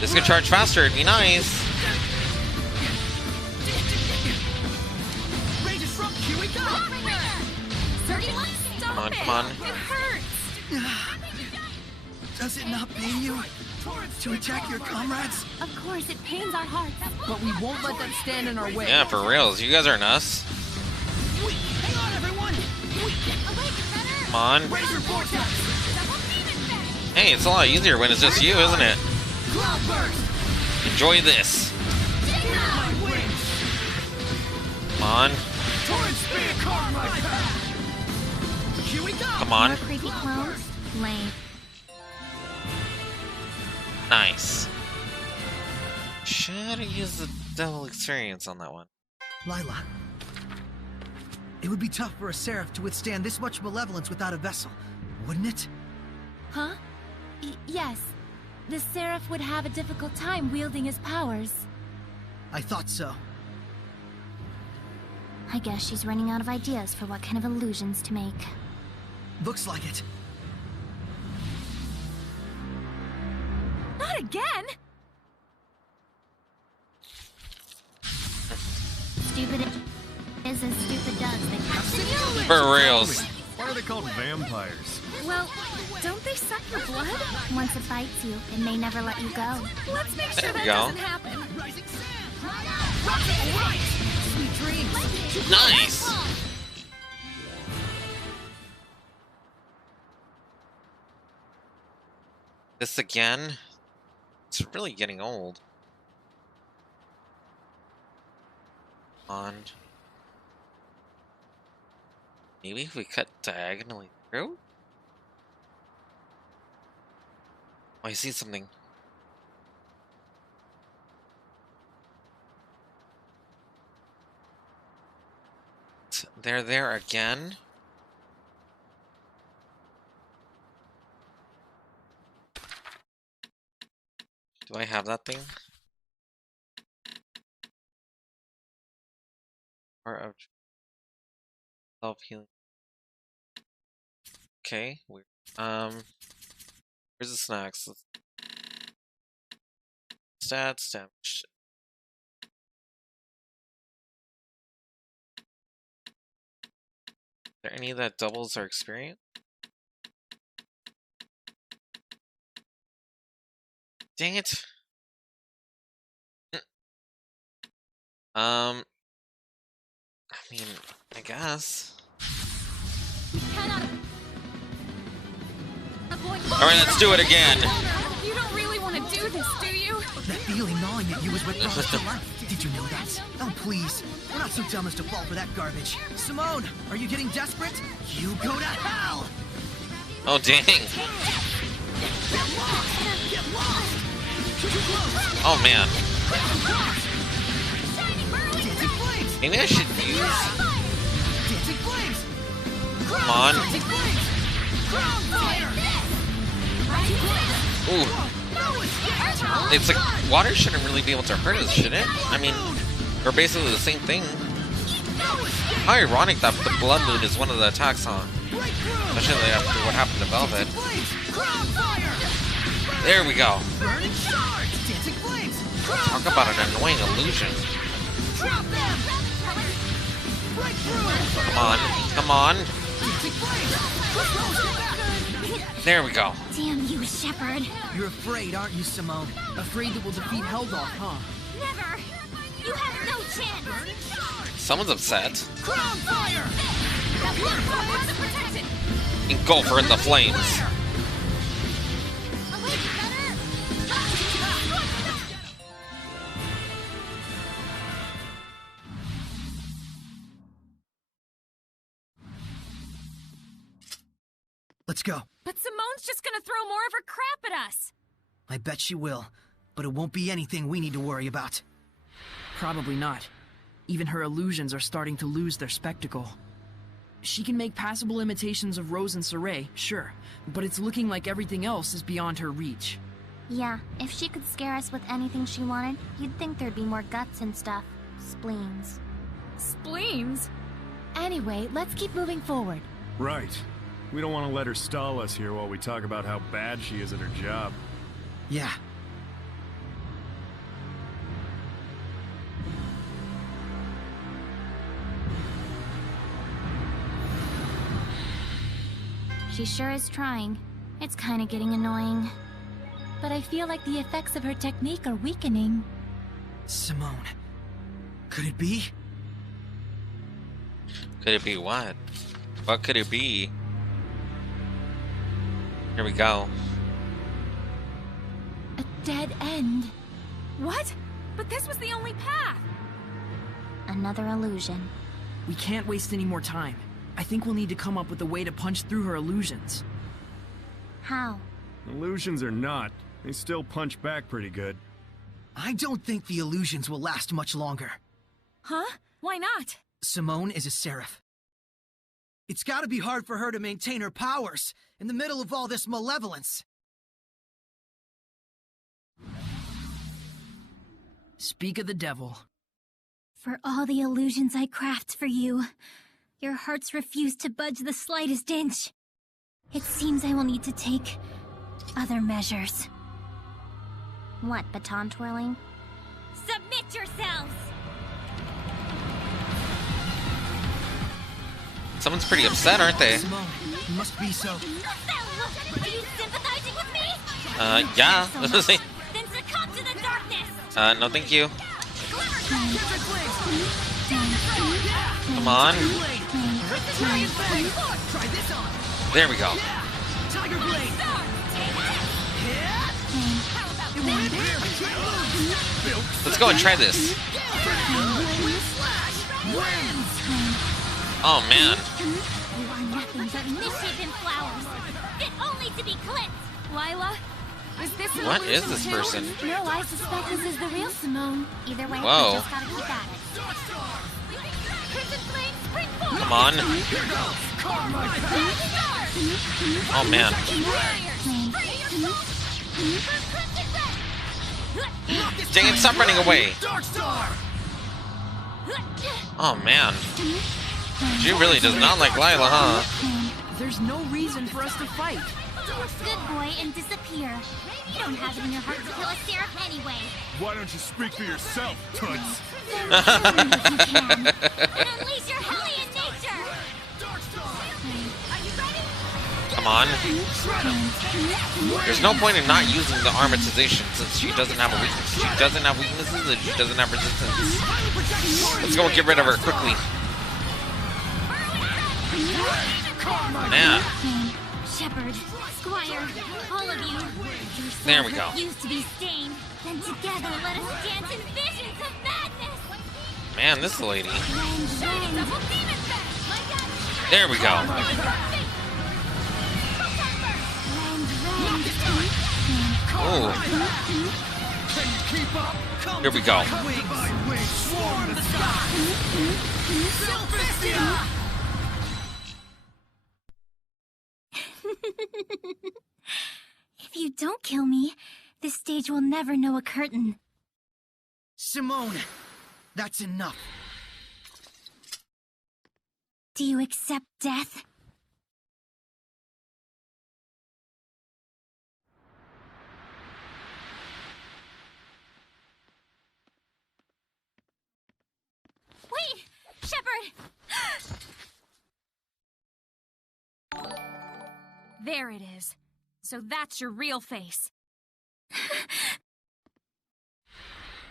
This could charge faster, it'd be nice. Ray disrupt. Here we go. Come on, come on. It hurts. Does it not pain you to attack your comrades? Of course, it pains our hearts. But we won't let that stand in our way. Yeah, for reals. You guys aren't us. Hang on, everyone. Come on. Razor vortex. Hey, it's a lot easier when it's just you, isn't it? Cloud burst. Enjoy this. My wings. Come on. Torrent spear carve my path. Here we go. Come on. More creepy clones? Lame. Nice. Should have used the devil experience on that one. Lila, it would be tough for a seraph to withstand this much malevolence without a vessel, wouldn't it? Huh? Yes. The Seraph would have a difficult time wielding his powers. I thought so. I guess she's running out of ideas for what kind of illusions to make. Looks like it. Not again. Stupid is as stupid does. They continue. For reals. Why are they called vampires? Well, don't they suck your blood? Once it bites you, it may never let you go. Let's make There sure we that go. doesn't happen. Sweet dreams. Nice. This again? It's really getting old. On. Maybe if we cut diagonally through? Oh, I see something. They're there again? Do I have that thing? Or of self-healing. Okay, weird. Where's the snacks? Stats, damage. Is there any that doubles our experience? Dang it. I mean, I guess. Alright, let's do it again. You don't really want to do this, do you? That feeling gnawing at you is what brought us to life. Did you know that? Oh, please. We're not so dumb as to fall for that garbage. Simone, are you getting desperate? You go to hell! Oh, dang. Oh, man. Maybe I should use... Come on. Ooh. It's like, water shouldn't really be able to hurt us, should it? I mean, we're basically the same thing. How ironic that the Blood Moon is one of the attacks, huh? Especially after what happened to Velvet. There we go. Talk about an annoying illusion. Come on, come on. There we go. Damn you, Shepard. You're afraid, aren't you, Simone? Afraid that we'll defeat Heldolf, huh? Never. You have no chance. Someone's upset. Fire! Engulf her in the flames. Let's go. But Simone's just gonna throw more of her crap at us. I bet she will, but it won't be anything we need to worry about. Probably not. Even her illusions are starting to lose their spectacle. She can make passable imitations of Rose and Sorey, sure, but it's looking like everything else is beyond her reach. Yeah, if she could scare us with anything she wanted, you'd think there'd be more guts and stuff. Spleens. Spleens? Anyway, let's keep moving forward. Right. We don't want to let her stall us here while we talk about how bad she is at her job. Yeah. She sure is trying. It's kinda getting annoying. But I feel like the effects of her technique are weakening. Simone. Could it be? Could it be what? What could it be? Here we go. A dead end. What? But this was the only path. Another illusion. We can't waste any more time. I think we'll need to come up with a way to punch through her illusions. How? Illusions or not, they still punch back pretty good. I don't think the illusions will last much longer. Huh? Why not? Simone is a seraph. It's gotta be hard for her to maintain her powers in the middle of all this malevolence. Speak of the devil. For all the illusions I craft for you, your hearts refuse to budge the slightest inch. It seems I will need to take other measures. What, baton twirling? Submit yourselves! Someone's pretty upset, aren't they? Simone, you must be so. Are you sympathizing with me? Yeah. Then succumb to the darkness! No thank you. Come on. There we go. Let's go and try this. Oh man. You are nothing but misshapen flowers, fit only to be clipped. Lila, is this an What is illusion this too? person? No, I suspect this is the real Simone. Either way, Whoa. we just gotta keep at it. Crimson Flame, spring forward! Come on. Oh man. Dang it, stop running away. Oh man. She really does not like Lila, huh? There's no reason for us to fight. Good boy and disappear. You don't have it in your heart to kill a seraph anyway. Why don't you speak for yourself, Toots? And unleash your hellion nature! Are you ready? Come on. There's no point in not using the armatization since she doesn't have a weakness. She doesn't have weaknesses and she doesn't have resistance. Let's go and get rid of her quickly. Man. Shepard, Squire, all of you. There we go. Used to be stained. Then together let us dance in visions of madness. Man, this lady. There we go. Ooh. Here we go. If you don't kill me, This stage will never know a curtain. Simone! That's enough. Do you accept death? Wait! Shepard! There it is. So that's your real face.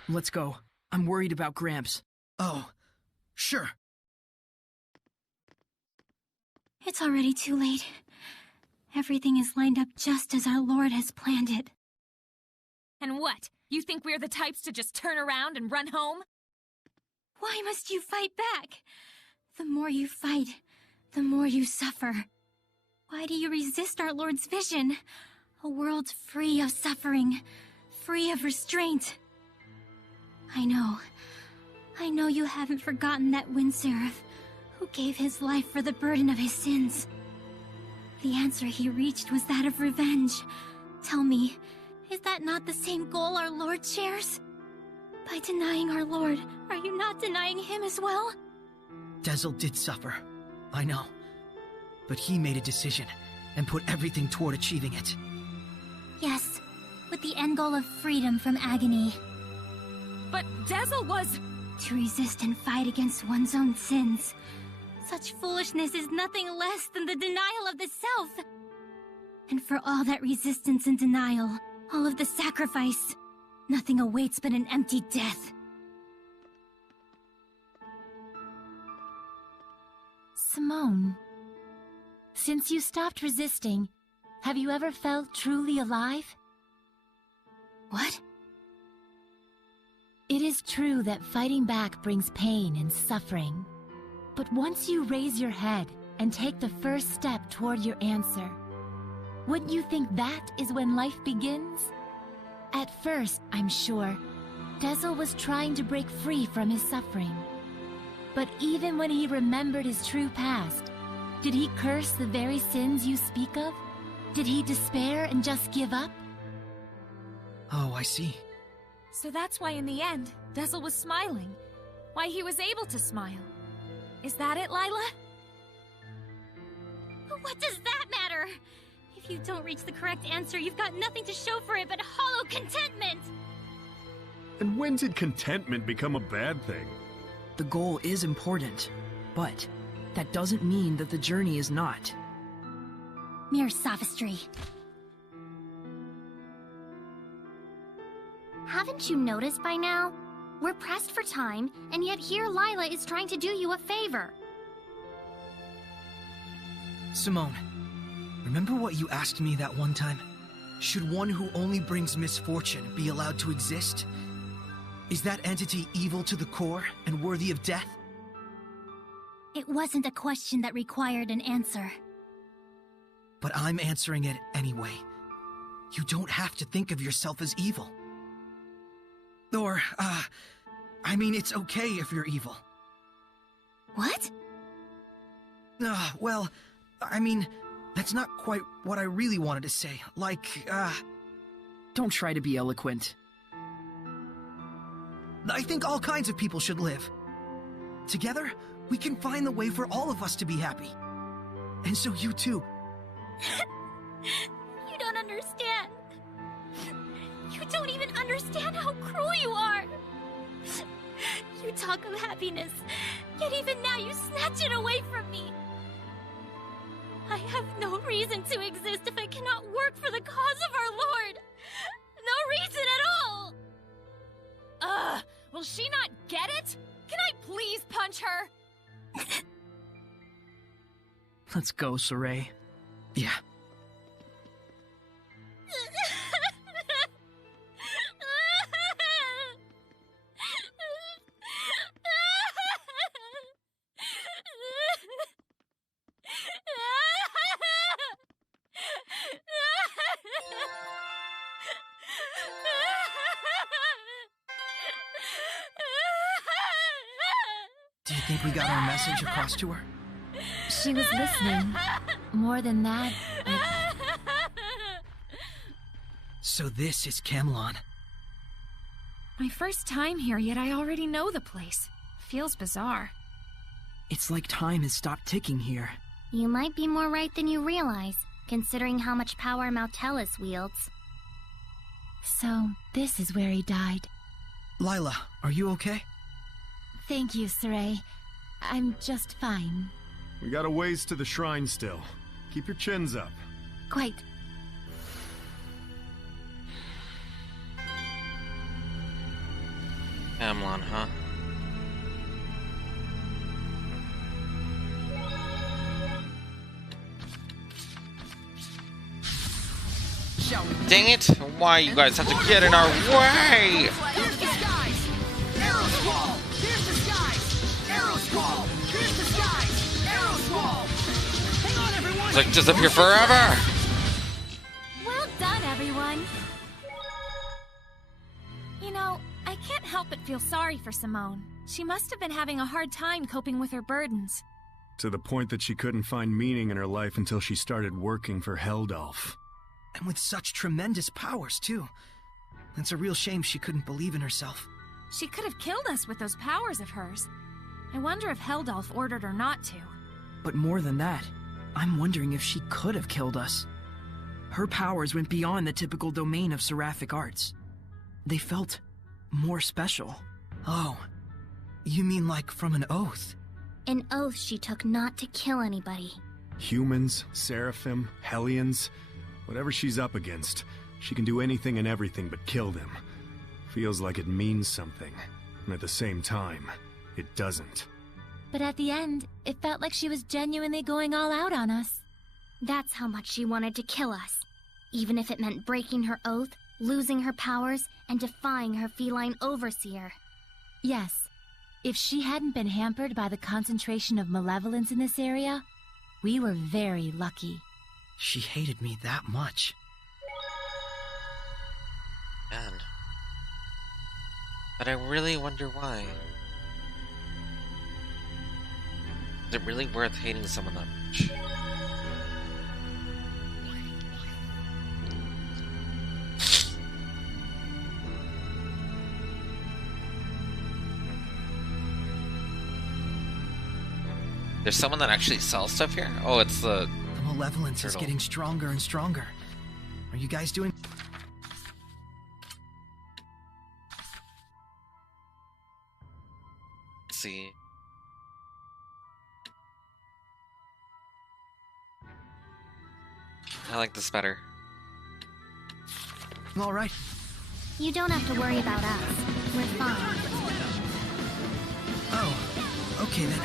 Let's go. I'm worried about Gramps. Oh, sure. It's already too late. Everything is lined up just as our Lord has planned it. And what? You think we're the types to just turn around and run home? Why must you fight back? The more you fight, the more you suffer. Why do you resist our Lord's vision? A world free of suffering, free of restraint. I know you haven't forgotten that wind seraph who gave his life for the burden of his sins. The answer he reached was that of revenge. Tell me, is that not the same goal our Lord shares? By denying our Lord, are you not denying him as well? Dezel did suffer, I know. But he made a decision and put everything toward achieving it. Yes, with the end goal of freedom from agony. But Dezel was... To resist and fight against one's own sins. Such foolishness is nothing less than the denial of the self. And for all that resistance and denial, all of the sacrifice, nothing awaits but an empty death. Simone, since you stopped resisting, have you ever felt truly alive? What? It is true that fighting back brings pain and suffering. But once you raise your head and take the first step toward your answer, wouldn't you think that is when life begins? At first, I'm sure, Dezel was trying to break free from his suffering. But even when he remembered his true past, did he curse the very sins you speak of? Did he despair and just give up? Oh, I see. So that's why in the end, Dezel was smiling. Why he was able to smile. Is that it, Lila? What does that matter? If you don't reach the correct answer, you've got nothing to show for it but hollow contentment! And when did contentment become a bad thing? The goal is important, but that doesn't mean that the journey is not. Mere sophistry. Haven't you noticed by now? We're pressed for time, and yet here Lila is trying to do you a favor. Simone, remember what you asked me that one time? Should one who only brings misfortune be allowed to exist? Is that entity evil to the core and worthy of death? It wasn't a question that required an answer. But I'm answering it anyway. You don't have to think of yourself as evil. Or, I mean, it's okay if you're evil. What? Well, I mean, that's not quite what I really wanted to say. Like, Don't try to be eloquent. I think all kinds of people should live. Together, we can find the way for all of us to be happy. And so you too. You don't understand. You don't even understand how cruel you are. You talk of happiness, yet even now you snatch it away from me. I have no reason to exist if I cannot work for the cause of our Lord. No reason at all. Will she not get it? Can I please punch her? Let's go, Sorey. Yeah. Do you think we got our message across to her? She was listening. More than that, So this is Camelon. My first time here, yet I already know the place. Feels bizarre. It's like time has stopped ticking here. You might be more right than you realize, considering how much power Maltellus wields. So, this is where he died. Lila, are you okay? Thank you, Sorey. I'm just fine. We got a ways to the shrine still. Keep your chins up. Quite. Camelon, huh? Dang it! Why you guys have to get in our way? It's like disappear forever! Well done, everyone! You know, I can't help but feel sorry for Simone. She must have been having a hard time coping with her burdens. To the point that she couldn't find meaning in her life until she started working for Heldalf. And with such tremendous powers, too. It's a real shame she couldn't believe in herself. She could have killed us with those powers of hers. I wonder if Heldalf ordered her not to. But more than that, I'm wondering if she could have killed us. Her powers went beyond the typical domain of seraphic arts. They felt more special. Oh, you mean like from an oath? An oath she took not to kill anybody. Humans, Seraphim, Hellions, whatever she's up against, she can do anything and everything but kill them. Feels like it means something, and at the same time, it doesn't. But at the end, it felt like she was genuinely going all out on us. That's how much she wanted to kill us. Even if it meant breaking her oath, losing her powers, and defying her feline overseer. Yes. If she hadn't been hampered by the concentration of malevolence in this area, we were very lucky. She hated me that much. Man. But I really wonder why. Is it really worth hating someone that much? There's someone that actually sells stuff here? Oh, it's the... The malevolence is getting stronger and stronger. Are you guys doing... Let's see. I like this better. All right. You don't have to worry about us. We're fine. Oh, okay then.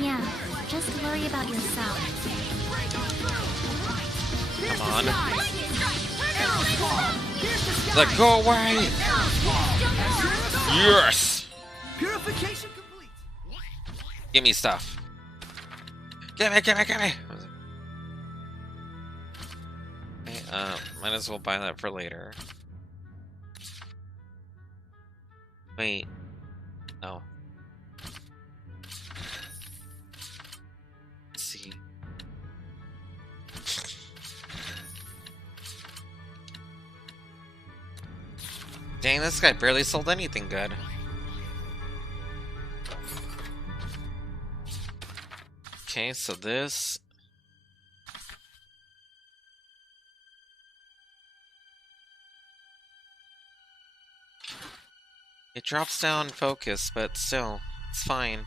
Yeah, just worry about yourself. Come on. Let go away! Yes! Purification complete! Give me stuff. Give me! Okay, might as well buy that for later. Wait. No. Let's see. Dang, this guy barely sold anything good. Okay, so this... It drops down focus, but still, it's fine.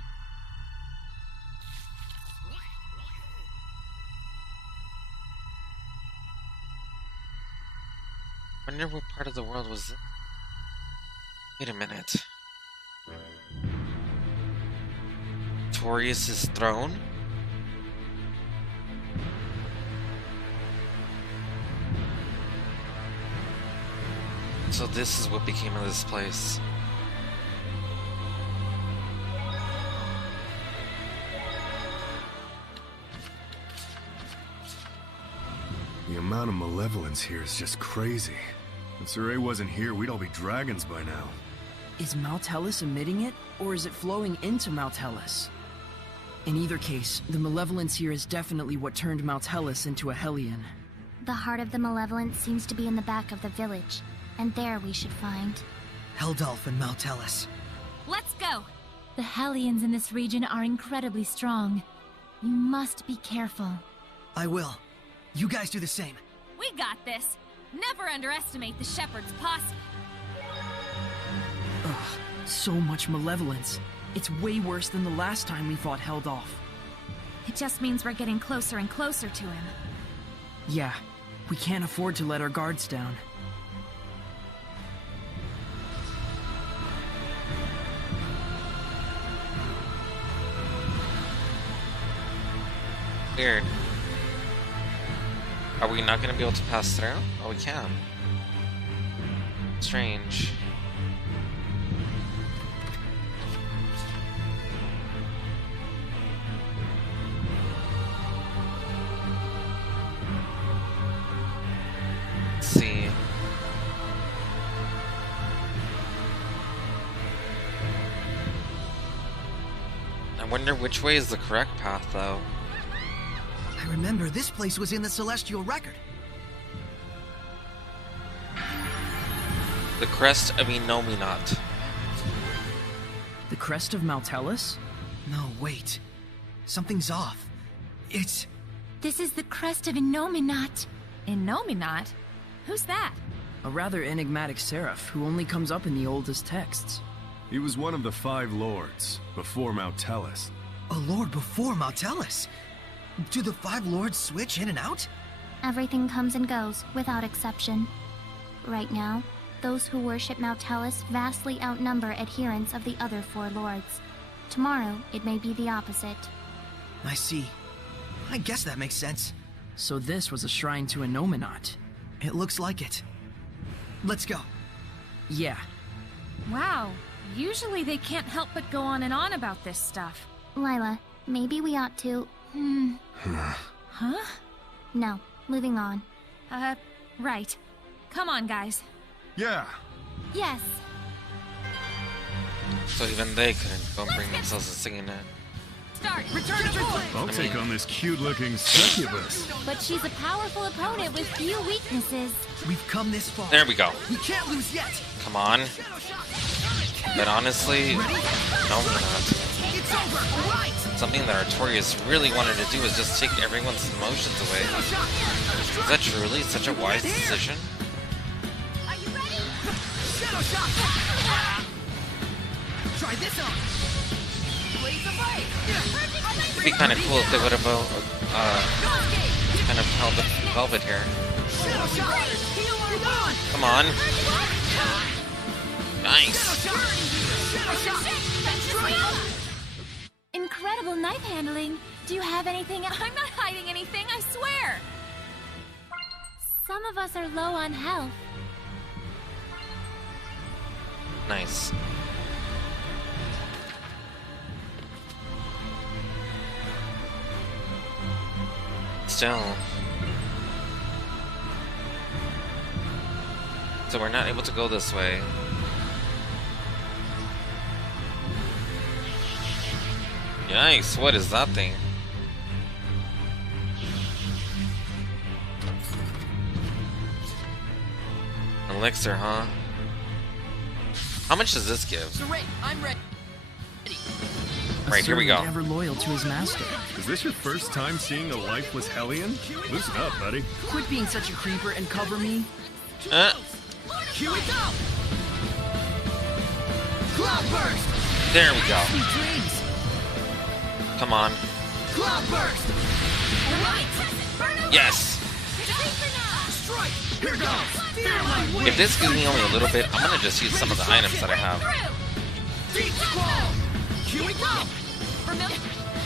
Wonder what part of the world was it? Wait a minute. Torius' throne? So this is what became of this place. The amount of malevolence here is just crazy. If Sorey wasn't here, we'd all be dragons by now. Is Maltellus emitting it, or is it flowing into Maltellus? In either case, the malevolence here is definitely what turned Maltellus into a Hellion. The heart of the malevolence seems to be in the back of the village, and there we should find... Heldalf and Maltellus. Let's go! The Hellions in this region are incredibly strong. You must be careful. I will. You guys do the same. We got this. Never underestimate the Shepherd's posse. Ugh, so much malevolence. It's way worse than the last time we fought Heldalf. It just means we're getting closer and closer to him. Yeah, we can't afford to let our guards down. Weird. Are we not going to be able to pass through? Oh, we can. Strange. Let's see. I wonder which way is the correct path, though. I remember this place was in the Celestial Record. The crest of Enominat. The crest of Maltellus? No, wait. Something's off. It's... This is the crest of Enominat. Enominat? Who's that? A rather enigmatic seraph who only comes up in the oldest texts. He was one of the 5 lords, before Maltellus. A lord before Maltellus? Do the 5 lords switch in and out? Everything comes and goes, without exception. Right now, those who worship Maltellus vastly outnumber adherents of the other 4 lords. Tomorrow, it may be the opposite. I see. I guess that makes sense. So this was a shrine to Enominat. It looks like it. Let's go. Yeah. Wow. Usually they can't help but go on and on about this stuff. Lila, maybe we ought to... Huh? No, moving on. Right. Come on, guys. Yeah. Yes. So even they couldn't go and bring themselves to singing it. Start. Return to point. I'll take on this cute-looking succubus. But she's a powerful opponent with few weaknesses. We've come this far. There we go. We can't lose yet. Come on. But honestly, no, we're not. It's over. All right. Something that Artorias really wanted to do was just take everyone's emotions away. Is that truly such a wise decision? Are you ready? Shadow shot. Try this on. It'd be kind of cool if they would have kind of held the velvet here. Come on. Nice. Incredible knife handling. Do you have anything? I'm not hiding anything, I swear. Some of us are low on health. Nice. Still. So we're not able to go this way. Yikes, what is that thing? Elixir, huh? How much does this give? I'm ready. Right, here we go. Ever loyal to his master. Is this your first time seeing a lifeless Hellion? Loosen up, buddy. Quit being such a creeper and cover me. Here we go. Cloudburst. There we go. Come on. Cloudburst. Yes. Here goes. If this gives me only a little bit, I'm gonna just use some of the items that I have. Deep squall. Here we go.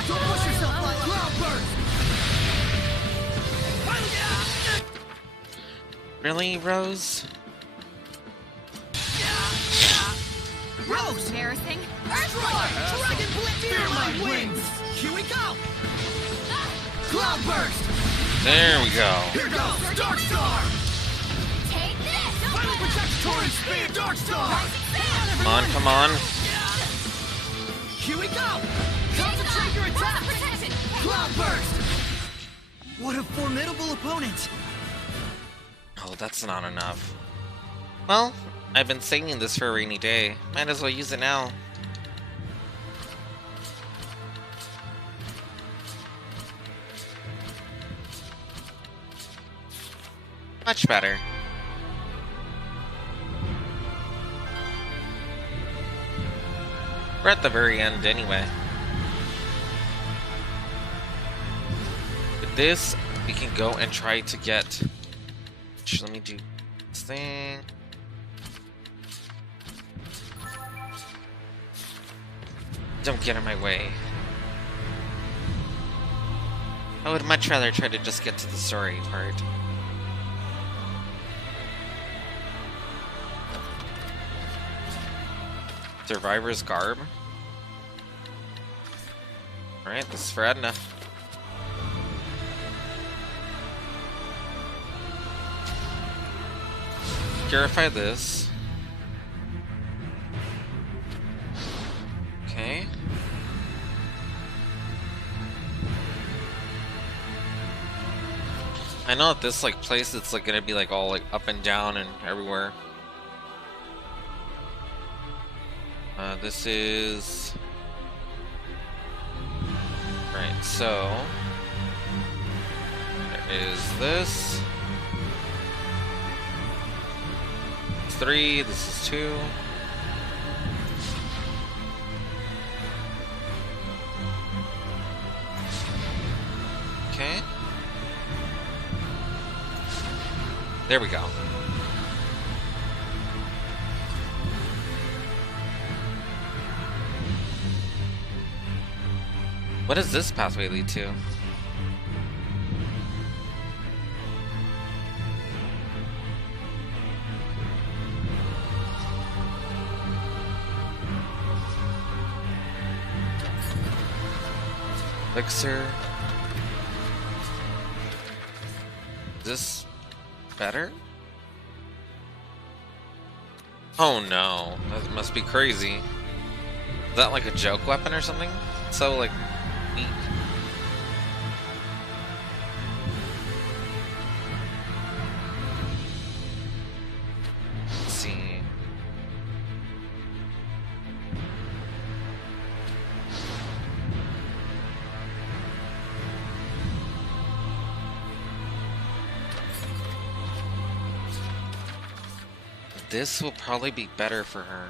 Don't push yourself. Cloudburst. Really, Rose? Rose. Embarrassing. Dragon Blitz. Fear my wings. Here we go. Cloudburst. There we go. Here goes. Dark Star. Take this. Final Projectory Speed. Dark Star. Come on, come on. Here we go. Concentrate your attack. Cloudburst. What a formidable opponent. Oh, that's not enough. Well, I've been saving this for a rainy day. Might as well use it now. Much better. We're at the very end anyway. With this, we can go and try to get... Let me do this thing. Don't get in my way. I would much rather try to just get to the story part. Survivor's garb. Alright, this is for Edna. Purify this. Okay. I know at this like place it's like gonna be like all like up and down and everywhere. This is right, so there is this. 3, this is 2. Okay. There we go. What does this pathway lead to? Elixir. Is this better? Oh no, that must be crazy. Is that like a joke weapon or something? So like weak. Let's see. This will probably be better for her.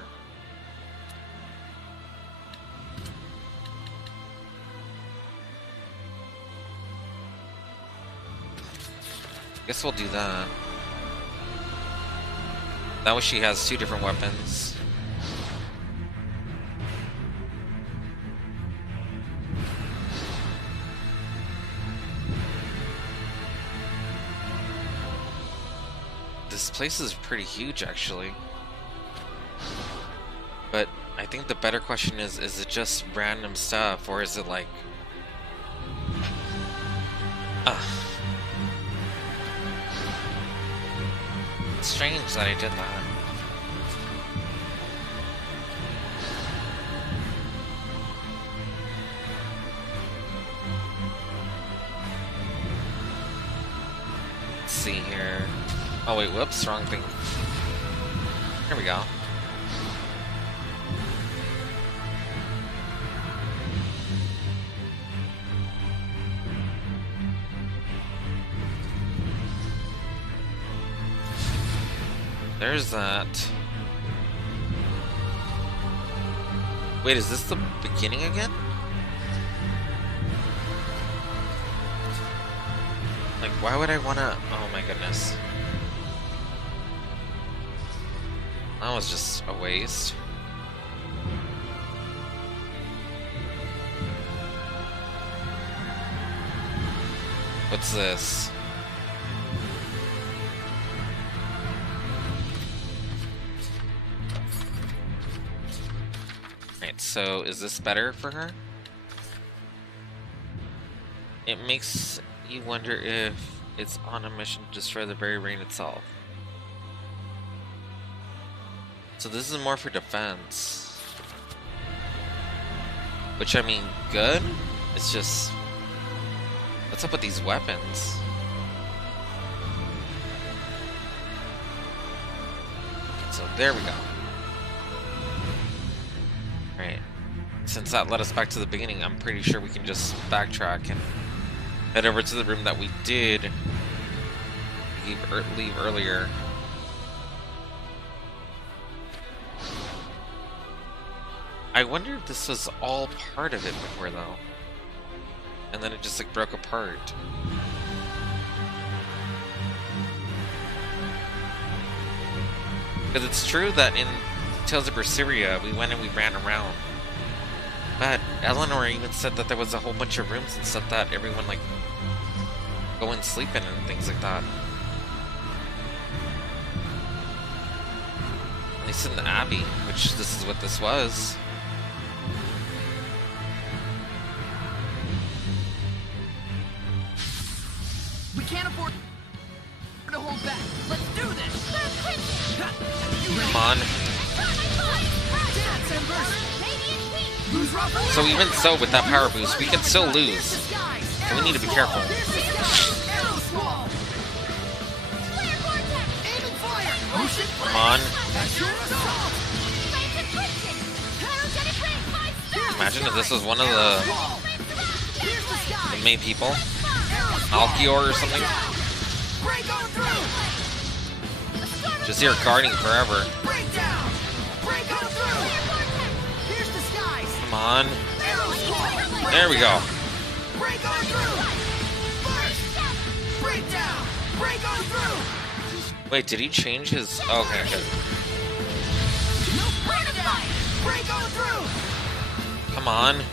Guess we'll do that. That way she has 2 different weapons. This place is pretty huge, actually. But I think the better question is it just random stuff, or is it like... It's strange that I did that. Let's see here. Oh wait, whoops, wrong thing. Here we go. There's that. Wait, is this the beginning again? Like, why would I wanna... Oh my goodness. That was just a waste. What's this? Right, so is this better for her? It makes you wonder if it's on a mission to destroy the very rain itself. So this is more for defense. Which, I mean, good? It's just... What's up with these weapons? There we go. Alright. Since that led us back to the beginning, I'm pretty sure we can just backtrack and head over to the room that we did leave earlier. I wonder if this was all part of it before, though. And then it just, like, broke apart. Because it's true that in Tales of Zesteria, we went and we ran around. But Eleanor even said that there was a whole bunch of rooms and stuff that everyone, like, go and sleep in and things like that. At least in the Abbey, which this is what this was. We can't afford to hold back. Let's do this. Come on. So even so, with that power boost, we can still lose. So we need to be careful. Come on. Imagine if this was one of the main people. Alkior or something. Just here guarding forever. Come on. There we go. Wait, did he change his... Oh, okay, okay. Come on.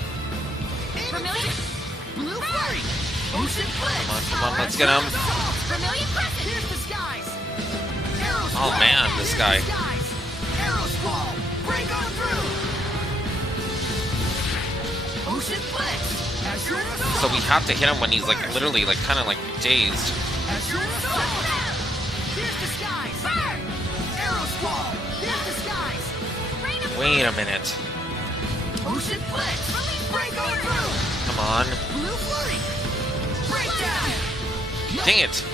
Come on, let's get him. Oh man, this guy. So we have to hit him when he's like literally like kind of like dazed. Wait a minute. Come on. Dang it.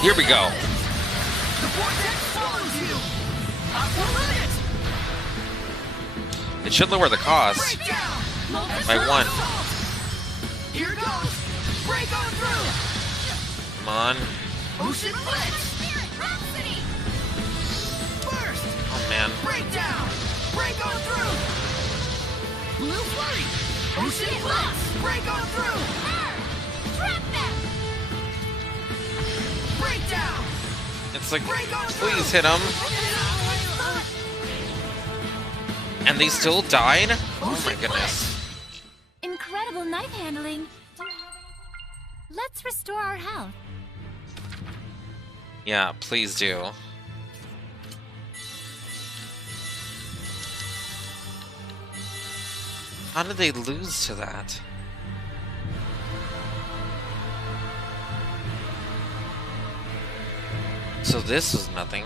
Here we go. It should lower the cost by 1. Come on. Oh man. It's like, please hit him. And they still died? Oh my goodness. Incredible knife handling. Let's restore our health. Yeah, please do. How did they lose to that? So this was nothing.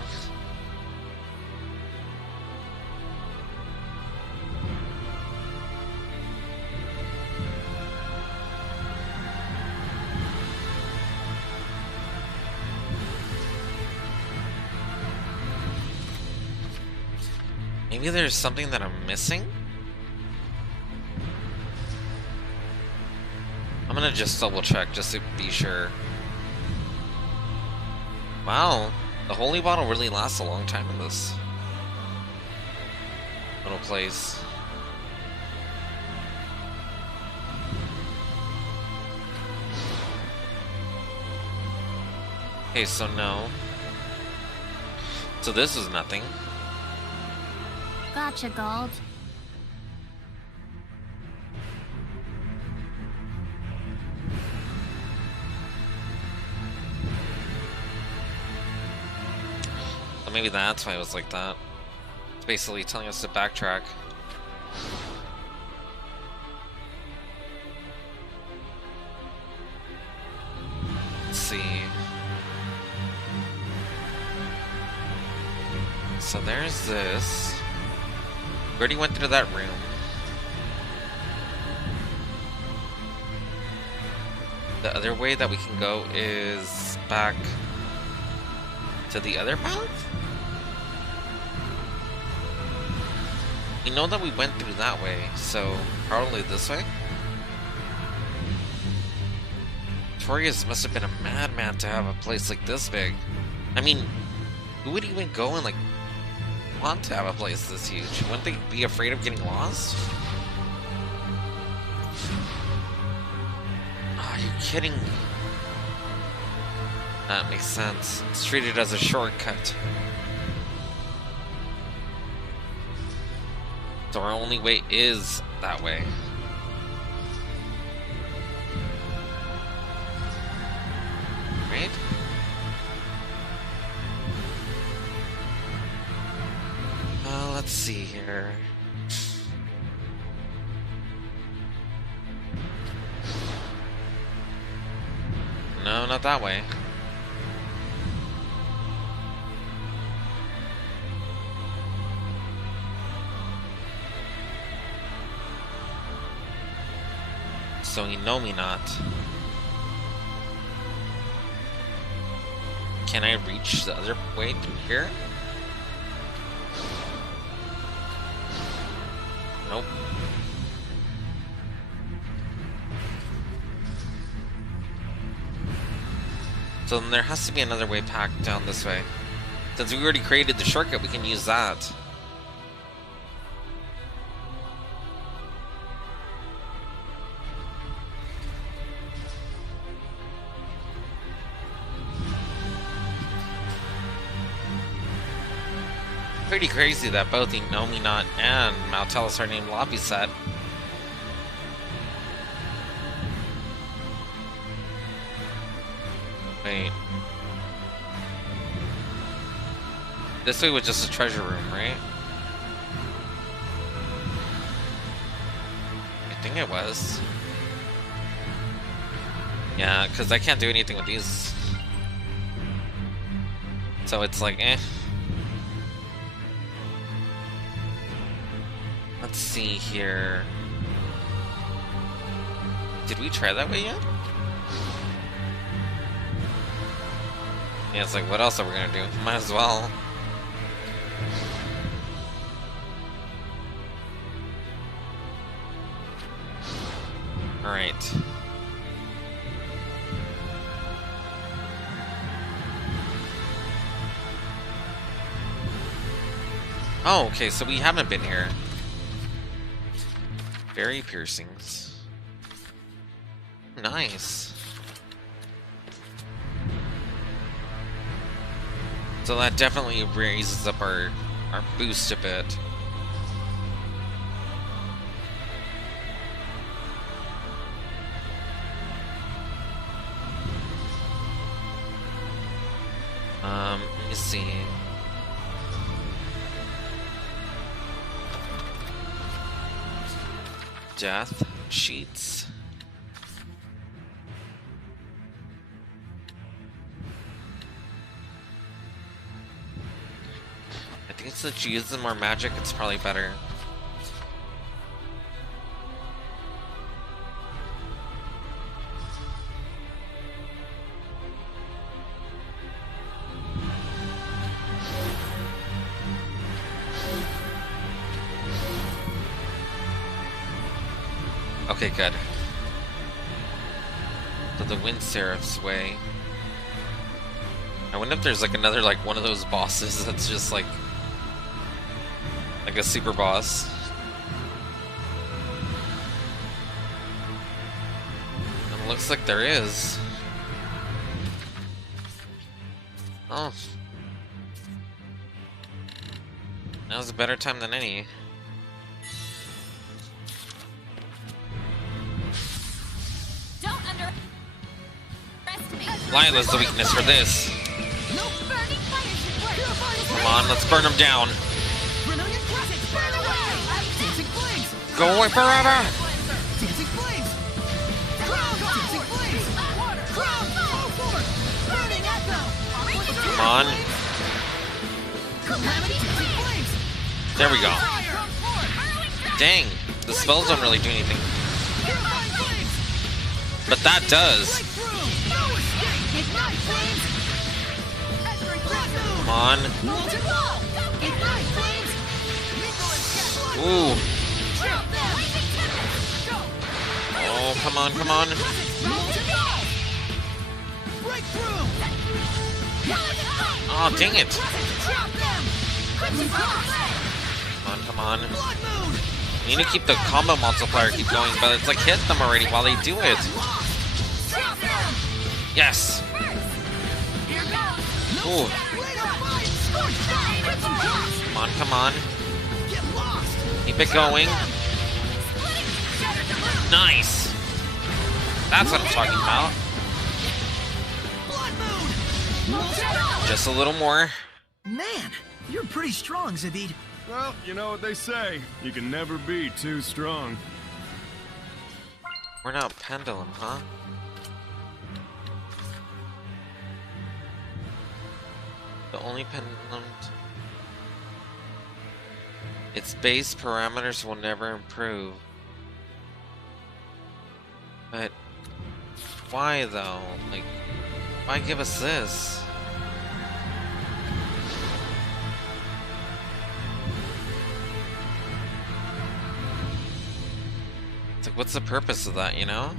Maybe there's something that I'm missing? I'm gonna just double check just to be sure. Wow, the holy bottle really lasts a long time in this little place. Okay, so no. So this is nothing. Gotcha, Gald. So maybe that's why it was like that. It's basically telling us to backtrack. Let's see. So there's this. We already went through that room. The other way that we can go is back to the other path? We know that we went through that way, so probably this way? Torius must have been a madman to have a place like this big. I mean, who would even go and, like, want to have a place this huge? Wouldn't they be afraid of getting lost? Are you kidding me? That makes sense. It's treated as a shortcut. So our only way is that way. Right? Let's see here. No, not that way. So you know me not. Can I reach the other way through here? Nope. So then there has to be another way back down this way. Since we already created the shortcut, we can use that. Pretty crazy that both Inominat and Maltelis are named Lapiset. Wait. This way was just a treasure room, right? I think it was. Yeah, because I can't do anything with these. So it's like, eh. Let's see here. Did we try that way yet? Yeah, it's like, what else are we gonna do? Might as well. Alright. Oh, okay, so we haven't been here. Berry piercings. Nice. So that definitely raises up our boost a bit. Let me see. Death sheets. I think since you use them more magic, it's probably better. Okay, good. So the Wind Seraph's way. I wonder if there's like another, like one of those bosses that's just like a super boss. It looks like there is. Oh. Now's a better time than any. Lila's the weakness for this. Come on, let's burn them down. Go away forever! Come on. There we go. Dang, the spells don't really do anything. But that does. Come on. Ooh. Oh, come on, come on. Oh, dang it. Come on, come on. We need to keep the combo multiplier keep going, but it's like hit them already while they do it. Yes. Ooh. Come on, come on. Keep it going. Nice. That's what I'm talking about. Just a little more. Man, you're pretty strong, Zavid. Well, you know what they say. You can never be too strong. We're not pendulum, huh? The only pendulum... Its base parameters will never improve. But... why, though? Like, why give us this? It's like, what's the purpose of that, you know?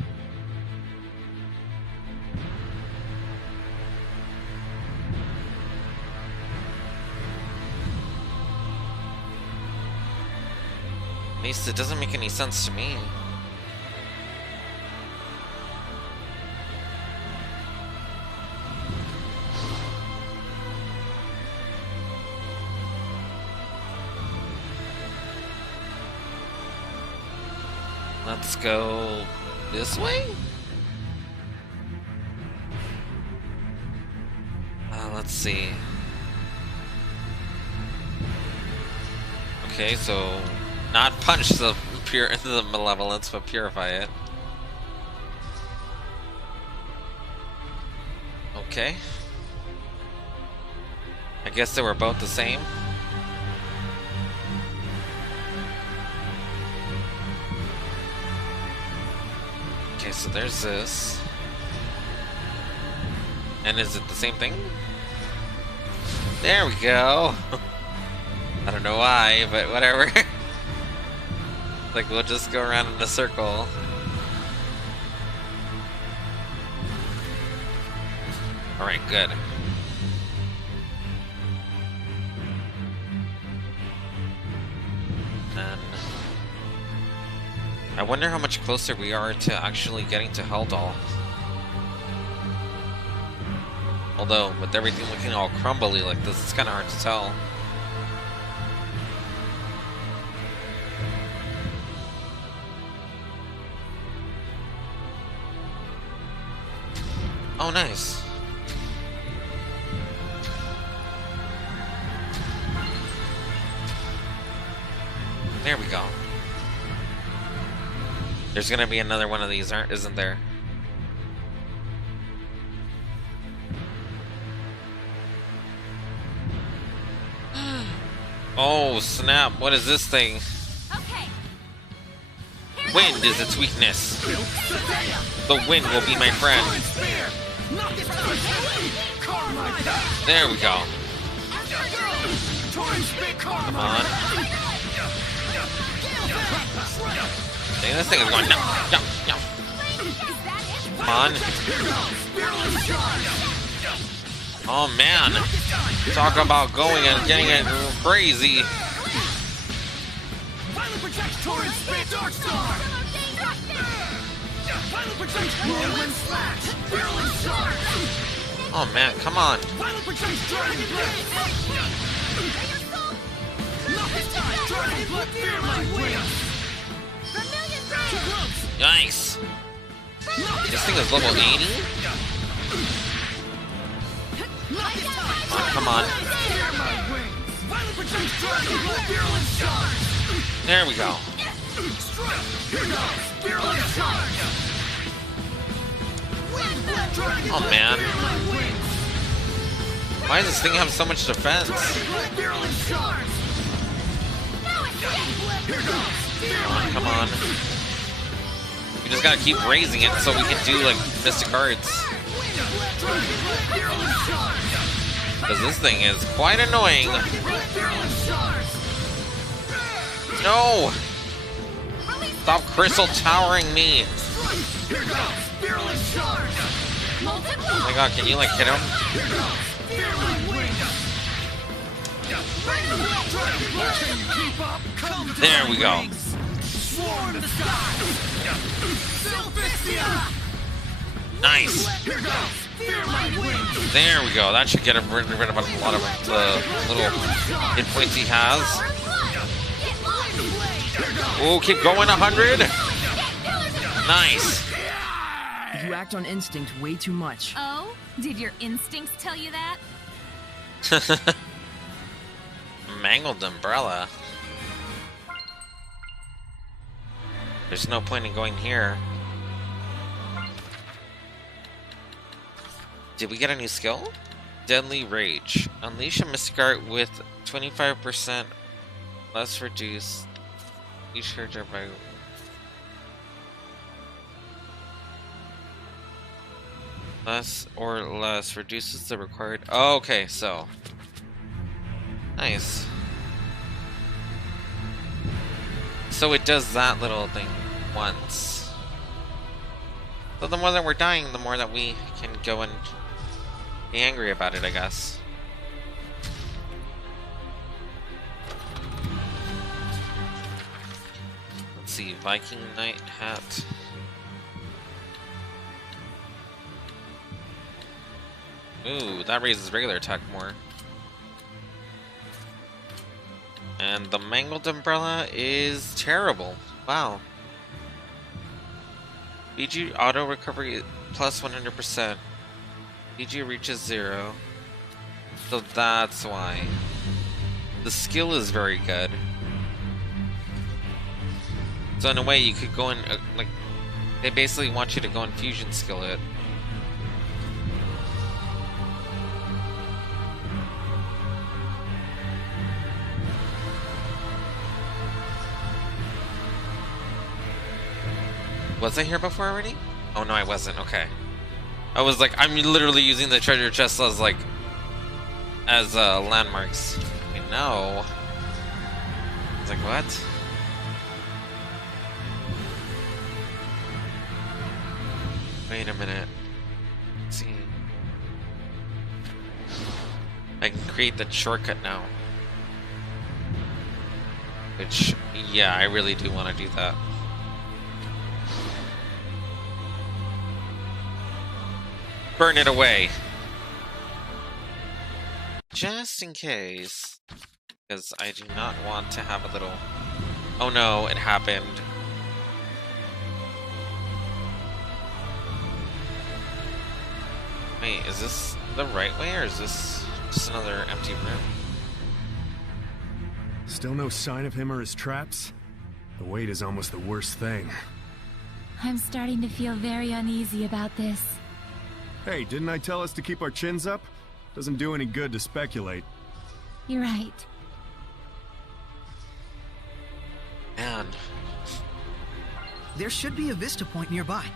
At least it doesn't make any sense to me. Let's go this way? Let's see. Okay, so not punch the malevolence, but purify it. Okay. I guess they were both the same. Okay, so there's this. And is it the same thing? There we go. I don't know why, but whatever. Like, we'll just go around in a circle. Alright, good. And I wonder how much closer we are to actually getting to Helldoll. Although, with everything looking all crumbly like this, it's kind of hard to tell. Oh, nice. There we go. There's gonna be another one of these, isn't there? Oh, snap. What is this thing? Okay. Wind is its weakness. The wind will be my friend. There we go. Come on. Dang, this thing is going no. Come on. Oh man. Talk about going and getting it crazy. Oh man, come on. Nice. This thing is level 80? Come on. There we go. Oh man. Why does this thing have so much defense? Come on. We just gotta keep raising it so we can do like Mystic Arts. Because this thing is quite annoying. No! Stop crystal towering me! Oh my god, can you like hit him? There we go. Nice. There we go. That should get him rid of a lot of the little hit points he has. Oh, keep going, 100. Nice. You act on instinct way too much. Oh? Did your instincts tell you that? Mangled umbrella. There's no point in going here. Did we get a new skill? Deadly Rage. Unleash a Mystic Art with 25% less reduced each character by... Less or less reduces the required... Oh, okay, so... Nice. So it does that little thing once. So the more that we're dying, the more that we can go and be angry about it, I guess. Let's see, Viking Knight hat. Ooh, that raises regular attack more. And the Mangled Umbrella is terrible. Wow. BG auto recovery plus 100%. BG reaches 0. So that's why. The skill is very good. So in a way you could go in, like, they basically want you to go and fusion skill it. Was I here before already? Oh no, I wasn't. Okay. I was like, I'm literally using the treasure chest as like, as landmarks. Okay, no. I was like, what? Wait a minute. Let's see. I can create the shortcut now. Which, yeah, I really do want to do that. Burn it away. Just in case. Because I do not want to have a little... Oh no, it happened. Wait, is this the right way or is this just another empty room? Still no sign of him or his traps? The wait is almost the worst thing. I'm starting to feel very uneasy about this. Hey, didn't I tell us to keep our chins up? Doesn't do any good to speculate. You're right. Man. There should be a vista point nearby.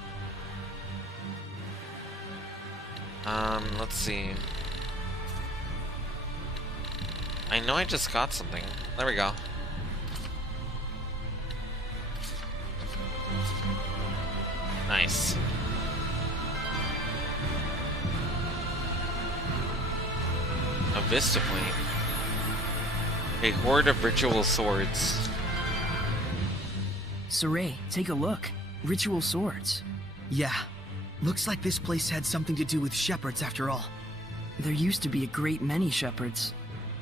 Let's see. I know I just got something. There we go. Nice. A vista point. A horde of ritual swords. Sorey, take a look. Ritual swords. Yeah. Looks like this place had something to do with shepherds after all. There used to be a great many shepherds.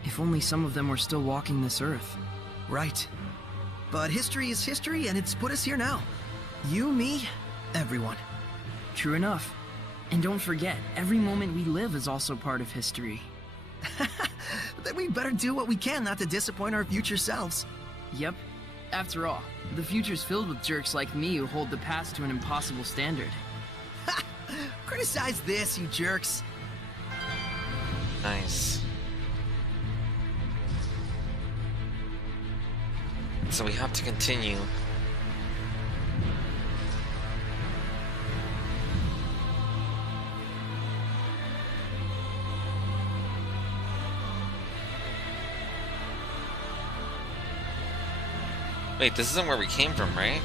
If only some of them were still walking this earth. Right. But history is history, and it's put us here now. You, me, everyone. True enough. And don't forget, every moment we live is also part of history. Then we better do what we can not to disappoint our future selves. Yep. After all, the future's filled with jerks like me who hold the past to an impossible standard. Criticize this, you jerks. Nice. So we have to continue. Wait, this isn't where we came from, right?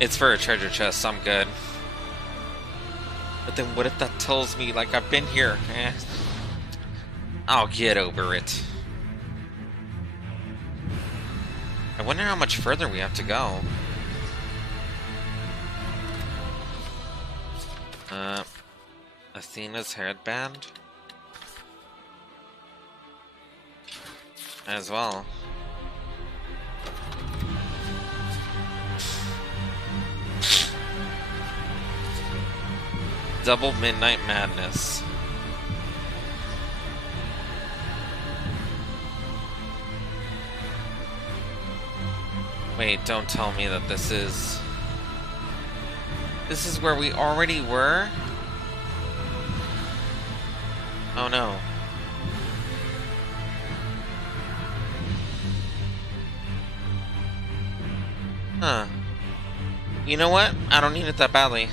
It's for a treasure chest, I'm good. But then what if that tells me, like, I've been here? I'll get over it. I wonder how much further we have to go. Athena's headband? As well. Double Midnight Madness. Wait, don't tell me that this is where we already were? Oh no. Huh. You know what? I don't need it that badly.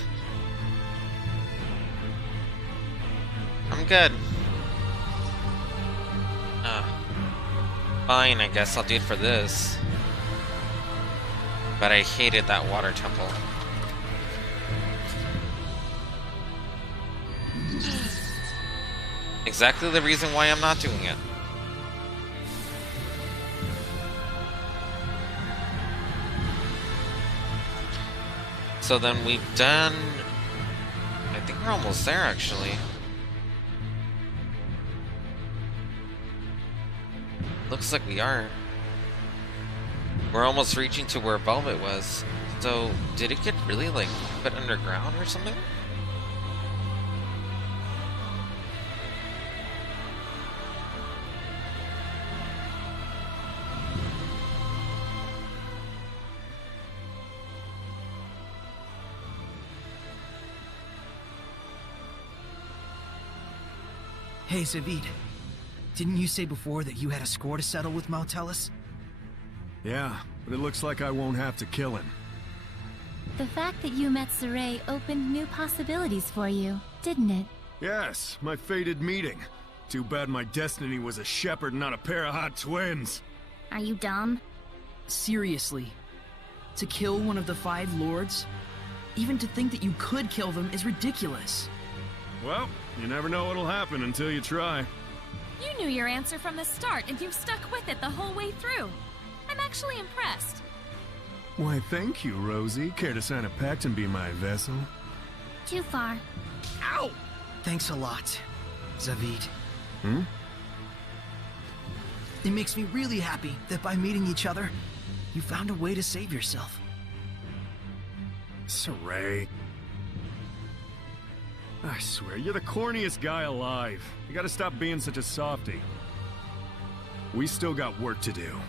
I'm good. Fine, I guess I'll do it for this. But I hated that water temple. Exactly the reason why I'm not doing it. So then we've done... I think we're almost there, actually. Looks like we are. We're almost reaching to where Velvet was. So, did it get really, like, put underground or something? Hey, Zavid. Didn't you say before that you had a score to settle with Maltellus? Yeah, but it looks like I won't have to kill him. The fact that you met Sorey opened new possibilities for you, didn't it? Yes, my fated meeting. Too bad my destiny was a shepherd, not a pair of hot twins. Are you dumb? Seriously. To kill one of the 5 lords? Even to think that you could kill them is ridiculous. Well, you never know what'll happen until you try. You knew your answer from the start, and you've stuck with it the whole way through. I'm actually impressed. Why, thank you, Rosie. Care to sign a pact and be my vessel? Too far. Ow! Thanks a lot, Zavid. Hmm? It makes me really happy that by meeting each other, you found a way to save yourself. Sorey. I swear, you're the corniest guy alive. You gotta stop being such a softie. We still got work to do.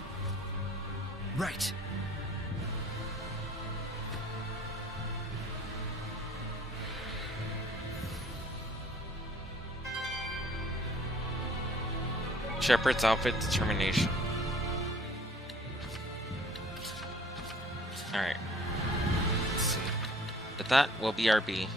Right. Shepherd's outfit determination. Alright. Let's see. But that will be our B.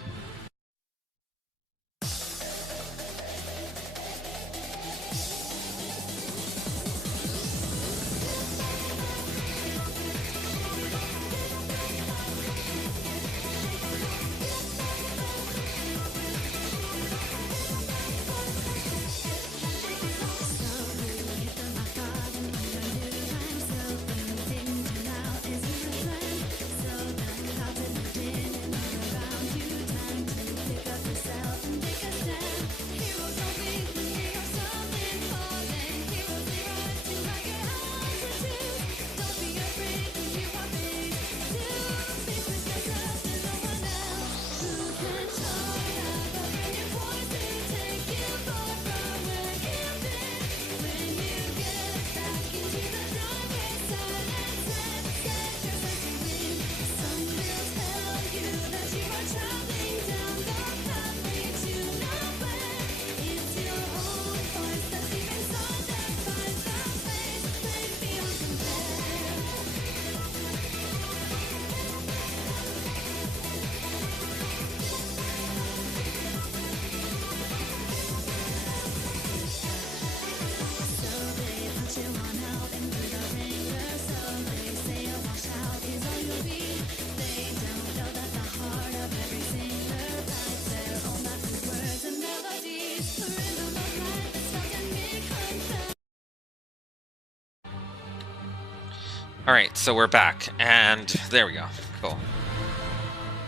Alright, so we're back, and there we go. Cool.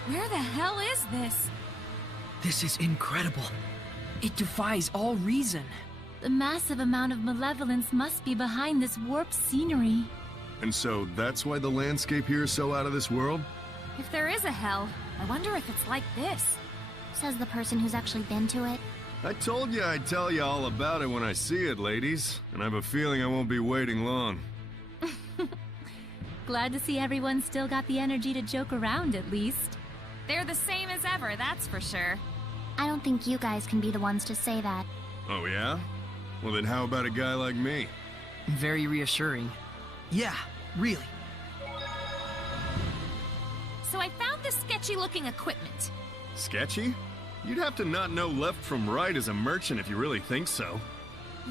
Where the hell is this? This is incredible. It defies all reason. The massive amount of malevolence must be behind this warped scenery. And so that's why the landscape here is so out of this world? If there is a hell, I wonder if it's like this. Says the person who's actually been to it. I told you I'd tell you all about it when I see it, ladies. And I have a feeling I won't be waiting long. Glad to see everyone still got the energy to joke around at least. They're the same as ever, that's for sure. I don't think you guys can be the ones to say that. Oh yeah? Well then how about a guy like me? Very reassuring. Yeah, really. So I found this sketchy-looking equipment. Sketchy? You'd have to not know left from right as a merchant if you really think so.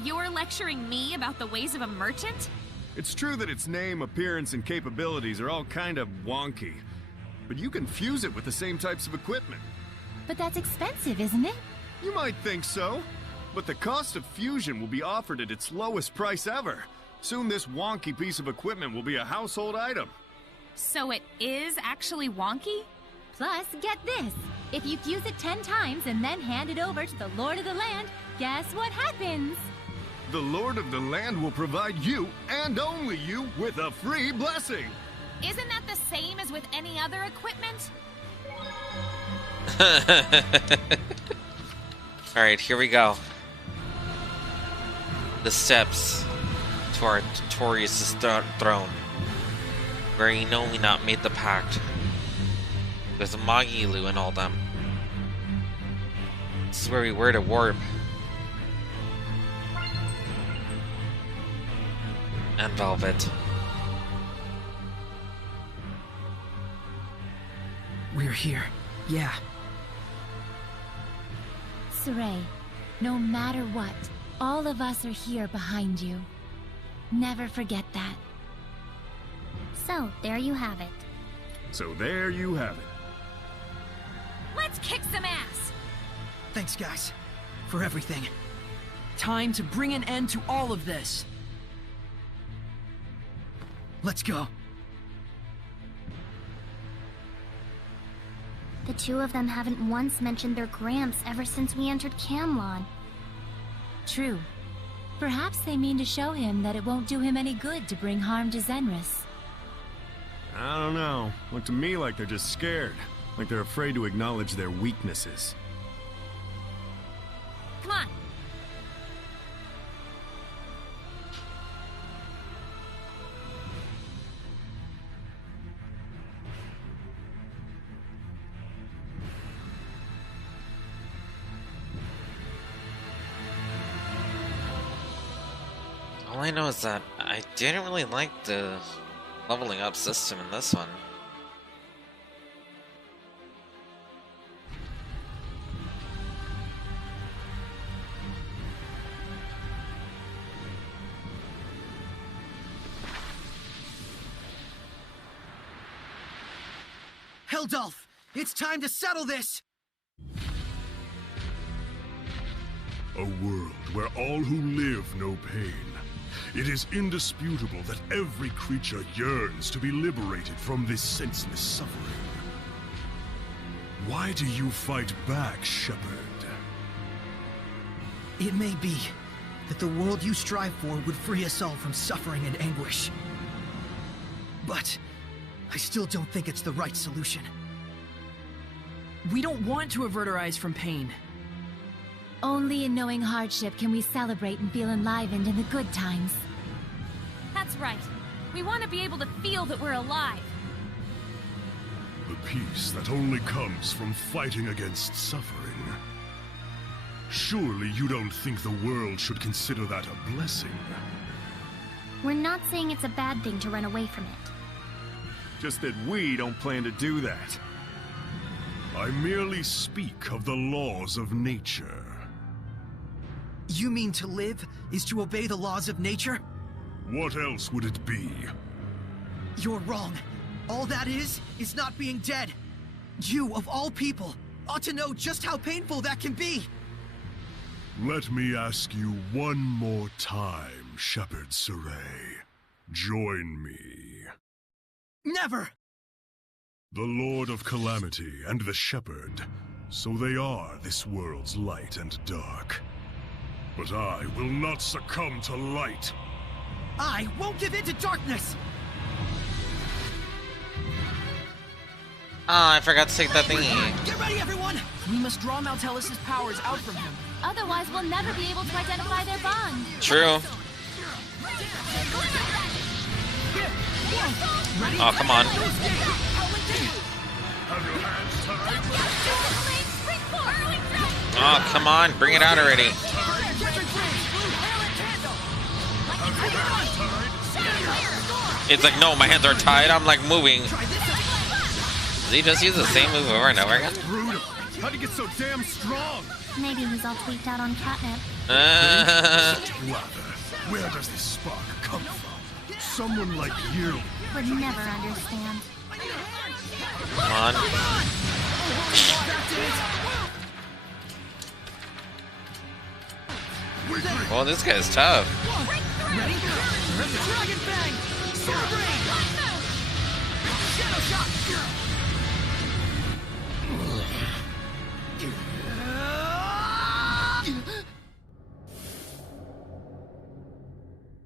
You're lecturing me about the ways of a merchant? It's true that its name, appearance, and capabilities are all kind of wonky. But you can fuse it with the same types of equipment. But that's expensive, isn't it? You might think so. But the cost of fusion will be offered at its lowest price ever. Soon this wonky piece of equipment will be a household item. So it is actually wonky? Plus, get this. If you fuse it 10 times and then hand it over to the Lord of the Land, guess what happens? The Lord of the Land will provide you, and only you, with a free blessing. Isn't that the same as with any other equipment? Alright, here we go. The steps to our Torius' throne, where Inomina made the pact with Magilu and all them. This is where we were to warp. And Velvet. We're here. Yeah. Sorey, no matter what, all of us are here behind you. Never forget that. So, there you have it. So there you have it. Let's kick some ass! Thanks, guys. For everything. Time to bring an end to all of this. Let's go. The two of them haven't once mentioned their Gramps ever since we entered Camlon. True. Perhaps they mean to show him that it won't do him any good to bring harm to Zenris. I don't know. Look to me like they're just scared. Like they're afraid to acknowledge their weaknesses. Come on. All I know is that I didn't really like the leveling up system in this one. Heldolf, it's time to settle this! A world where all who live know pain. It is indisputable that every creature yearns to be liberated from this senseless suffering. Why do you fight back, Shepherd? It may be that the world you strive for would free us all from suffering and anguish. But I still don't think it's the right solution. We don't want to avert our eyes from pain. Only in knowing hardship can we celebrate and feel enlivened in the good times. That's right. We want to be able to feel that we're alive. The peace that only comes from fighting against suffering. Surely you don't think the world should consider that a blessing? We're not saying it's a bad thing to run away from it. Just that we don't plan to do that. I merely speak of the laws of nature. You mean to live is to obey the laws of nature? What else would it be? You're wrong. All that is not being dead. You, of all people, ought to know just how painful that can be. Let me ask you one more time, Shepherd Sorey. Join me. Never! The Lord of Calamity and the Shepherd. So they are this world's light and dark. But I will not succumb to light. I won't give in to darkness! Ah, I forgot to take that thingy. Get ready, everyone! We must draw Maltelis' powers out from him. Otherwise, we'll never be able to identify their bond. True. Oh, come on. Oh, come on. Bring it out already. It's like, no, my hands are tied. I'm like moving. Does he just use the same move over and over again? Brutal. How'd he get so damn strong? Maybe he's all tweaked out on catnip. Where does this spark come from? Someone like you would never understand. Come on. Well, this guy's tough.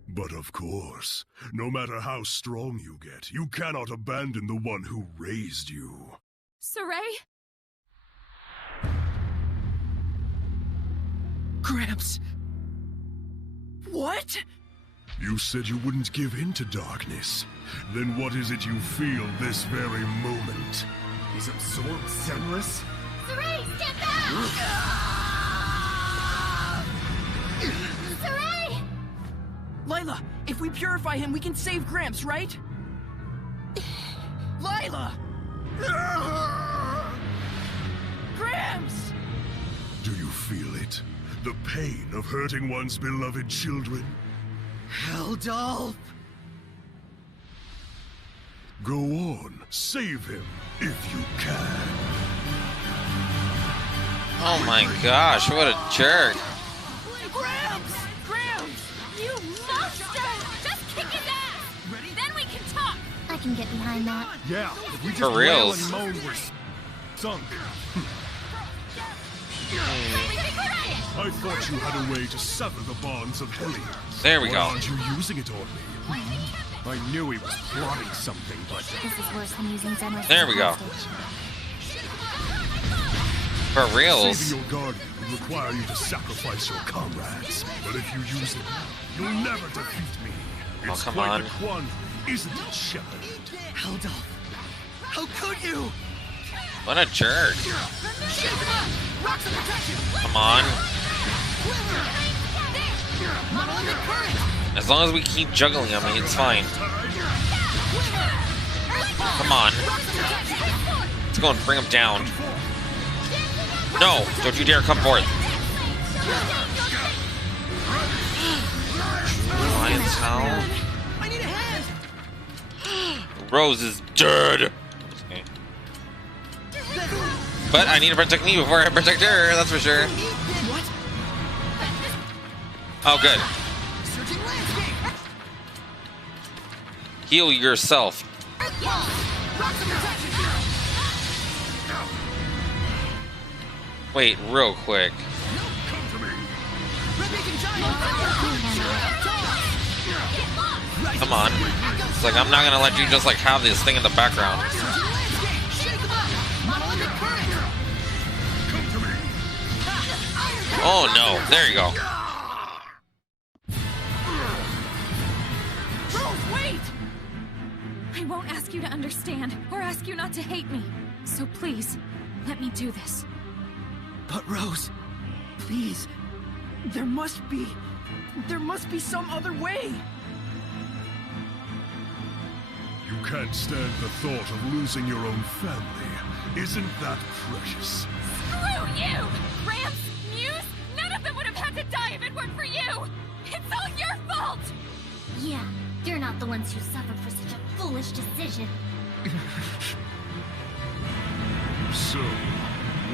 But of course, no matter how strong you get, you cannot abandon the one who raised you. Sorey? Gramps. What? You said you wouldn't give in to darkness. Then what is it you feel this very moment? He's absorbed Zenless? Sorey, stand back! Sorey! Layla, if we purify him, we can save Gramps, right? Layla! Gramps! Do you feel it? The pain of hurting one's beloved children? Heldolf! Go on, save him, if you can. Oh my gosh, what a jerk. Gramps! Gramps! You monster! Just kick his ass! Then we can talk! I can get behind that. Yeah, if we just For reals. wail and moan, we're sunk. I thought you had a way to sever the bonds of Hellion. There we Why go. aren't you using it on me? I knew he was plotting something, but... This is worse than using Zenless. There we go. For reals. Saving your guardian would require you to sacrifice your comrades. But if you use it, you'll never defeat me. Oh, It's come quite on. the Quan, isn't it, Shepherd? Heldolf! How could you? What a jerk. Come on. As long as we keep juggling him, it's fine. Come on. Let's go and bring him down. No! Don't you dare come forth. Lion's Howl. Rose is dead. Okay. But I need to protect me before I protect her, that's for sure. Oh, good. Heal yourself. Wait, real quick. Come on. It's like, I'm not gonna let you just like have this thing in the background. Oh no, there you go. Rose, wait! I won't ask you to understand, or ask you not to hate me. So please, let me do this. But Rose, please, there must be some other way. You can't stand the thought of losing your own family. Isn't that precious? Screw you! Gramps, Muse, none of them would have had to die if it weren't for you! It's all your fault! Yeah, you're not the ones who suffered for such a foolish decision. So,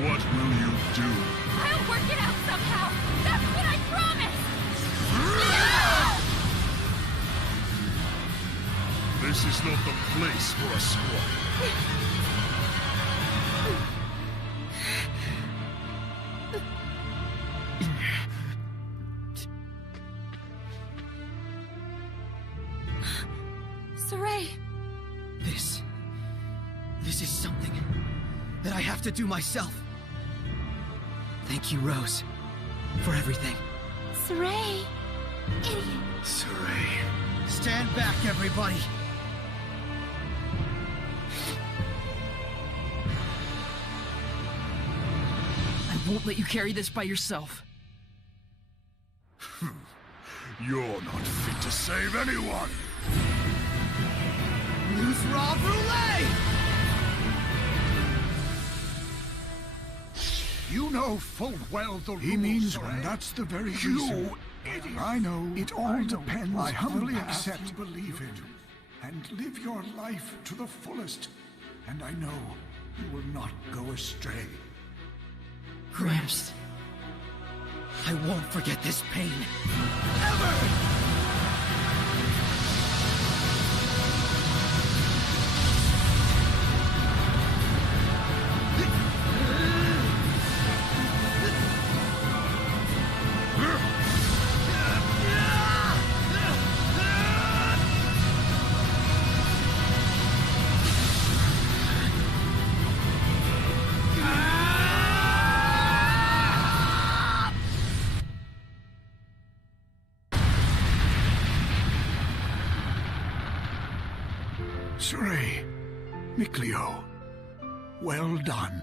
what will you do? I'll work it out somehow! That's what I promise! This is not the place for a squire. Sorey! This is something that I have to do myself. Thank you, Rose, for everything. Sorey! Idiot! Sorey. Stand back, everybody! I won't let you carry this by yourself. You're not fit to save anyone! Lose Raw Roulette! You know full well the rules. He means one. That's the very reason. Idiot. I know. It all depends. I humbly accept. You believe it, and live your life to the fullest. And I know you will not go astray. Gramps, I won't forget this pain. Ever! Sorey, Mikleo, well done.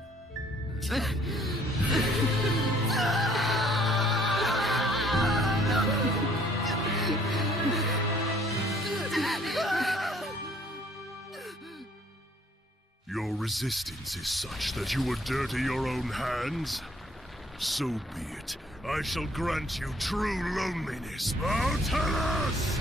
Your resistance is such that you would dirty your own hands? So be it. I shall grant you true loneliness, Nautilus!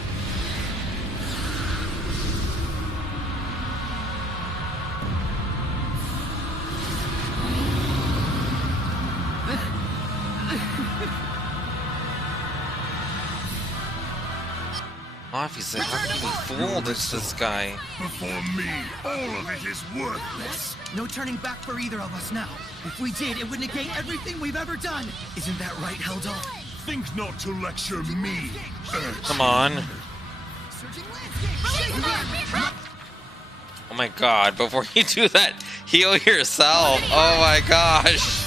Obviously, how can you be fooled? It's this guy. Before me, all of it is worthless. No turning back for either of us now. If we did, it would negate everything we've ever done. Isn't that right, Heldal? Think not to lecture me. Come on. Oh my god, before you do that, heal yourself. Oh my gosh.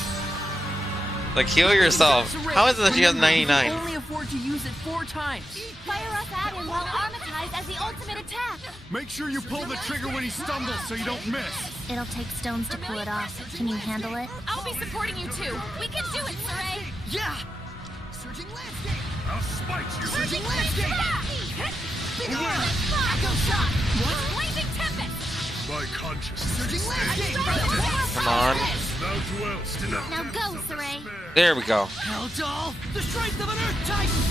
Like, heal yourself. How is it that you have 99? Only afford to use it 4 times. Fire us at him while armatized as the ultimate attack. Make sure you pull the trigger when he stumbles so you don't miss. It'll take stones to pull it off. Can you handle it? I'll be supporting you too. We can do it, Sorey! Yeah! Surging landscape! I'll spite you! Surging landscape! Echo shot! What? Blazing tempest! My consciousness. Surging landscape! Come on. Thou dwellst in a Now go, Sorey. There we go. Heldal! The strength of an Earth Titan!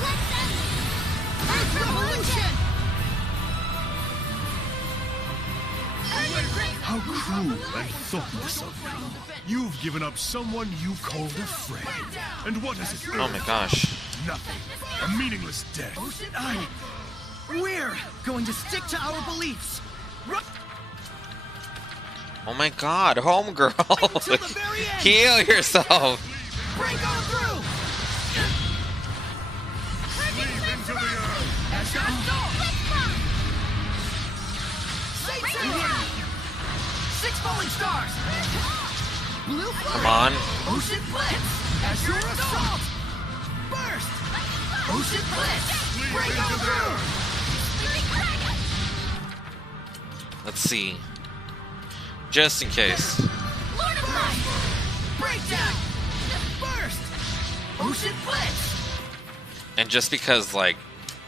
Listen! Earth Revolution! How cruel and thoughtless of you. You've given up someone you called a friend. And what is it? Oh my gosh. Nothing. A meaningless death. We're going to stick to our beliefs. Oh my god, homegirl. Heal yourself. Break on through! Leave into the earth. Six falling stars! Blue flurry! Come on. Ocean blitz! Azure assault! Burst! Ocean blitz! Break on through! Let's see. Just in case. Lord of Light! Breakdown! Burst! Ocean blitz! And just because, like,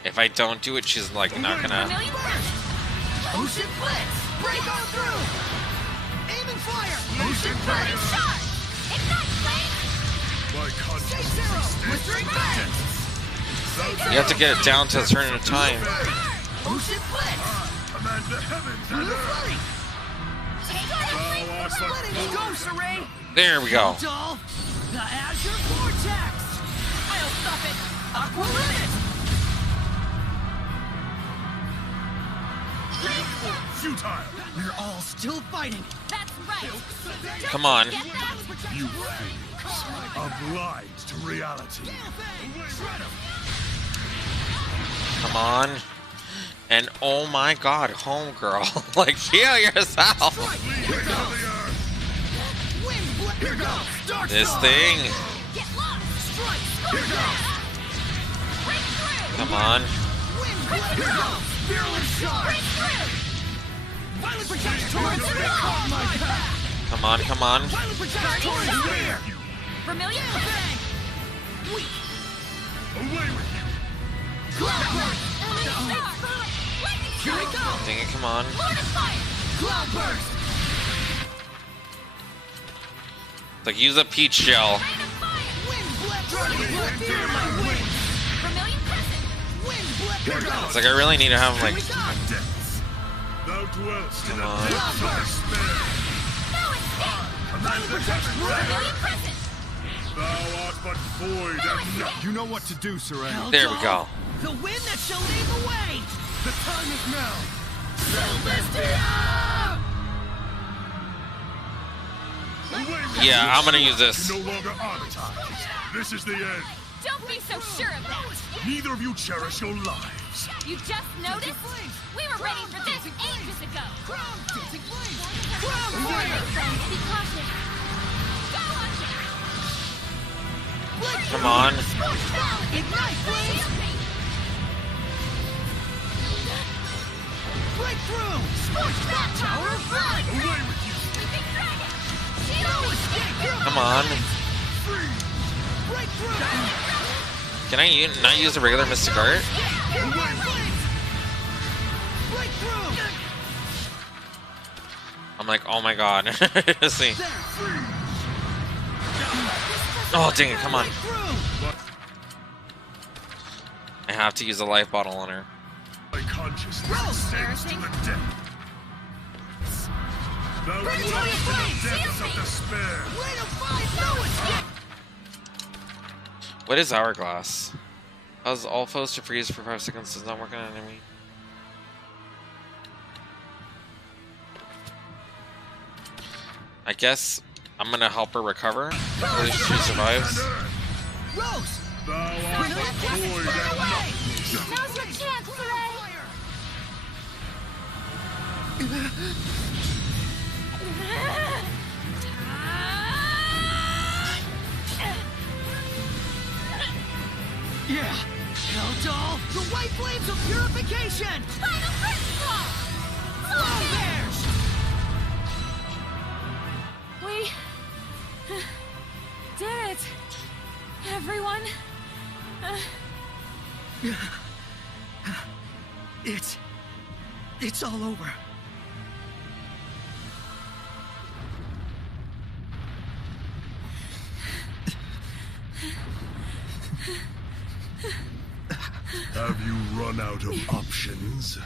if I don't do it, she's like not gonna. Burst! Ocean blitz! Break on through! Aim and fire! Ocean blitz! Shot! Ignite, flame! My conscience Zero! is Withering back! You have to get it down to a certain time. Ocean blitz! command the heavens and Blue earth. flurry! Thou art the Let it go, Sorey! There we go. Doll, the Azure Vortex! I'll stop it! Aqua Limit! futile. We're all still fighting. That's right. Come on. You freaks are blind to reality. Come on. And oh my god, homegirl. Like, heal yourself. This thing. Come on. Come on, come on. Vermilion. Away with you. Here we go. Dang it, come on. Cloudburst. Like, use a peach gel. It's like I really need to have like. Thou dwellst in Come a on. depth of despair. Thou art but void and nothing. You know what to do, Sorey. There we go. The wind that shall lead the way. The time is now. Zesteria! Yeah, I'm gonna use this. You no longer are the time. This is the end. Don't be so sure of that. Neither of you cherish your lives. You just noticed? We were ready for this ages ago. Be cautious. Come on. Ignite, please! Breakthrough! Scorch that tower! Run! Away with you. Come on. Can I not use a regular Mystic Art? I'm like, oh my god. Let's see. Oh, dang it, come on. I have to use a life bottle on her. My consciousness ascends to the depth. Thou dwellst in the depths of despair. What is Hourglass? Cause all foes to freeze for 5 seconds, does not work on an enemy. I guess I'm gonna help her recover. Hopefully she survives. Rose! Thou art but void and nothing. Now's your chance, Yeah! Helldoll, the white flames of purification! Final principle! We did it, everyone. It's all over. Have you run out of options?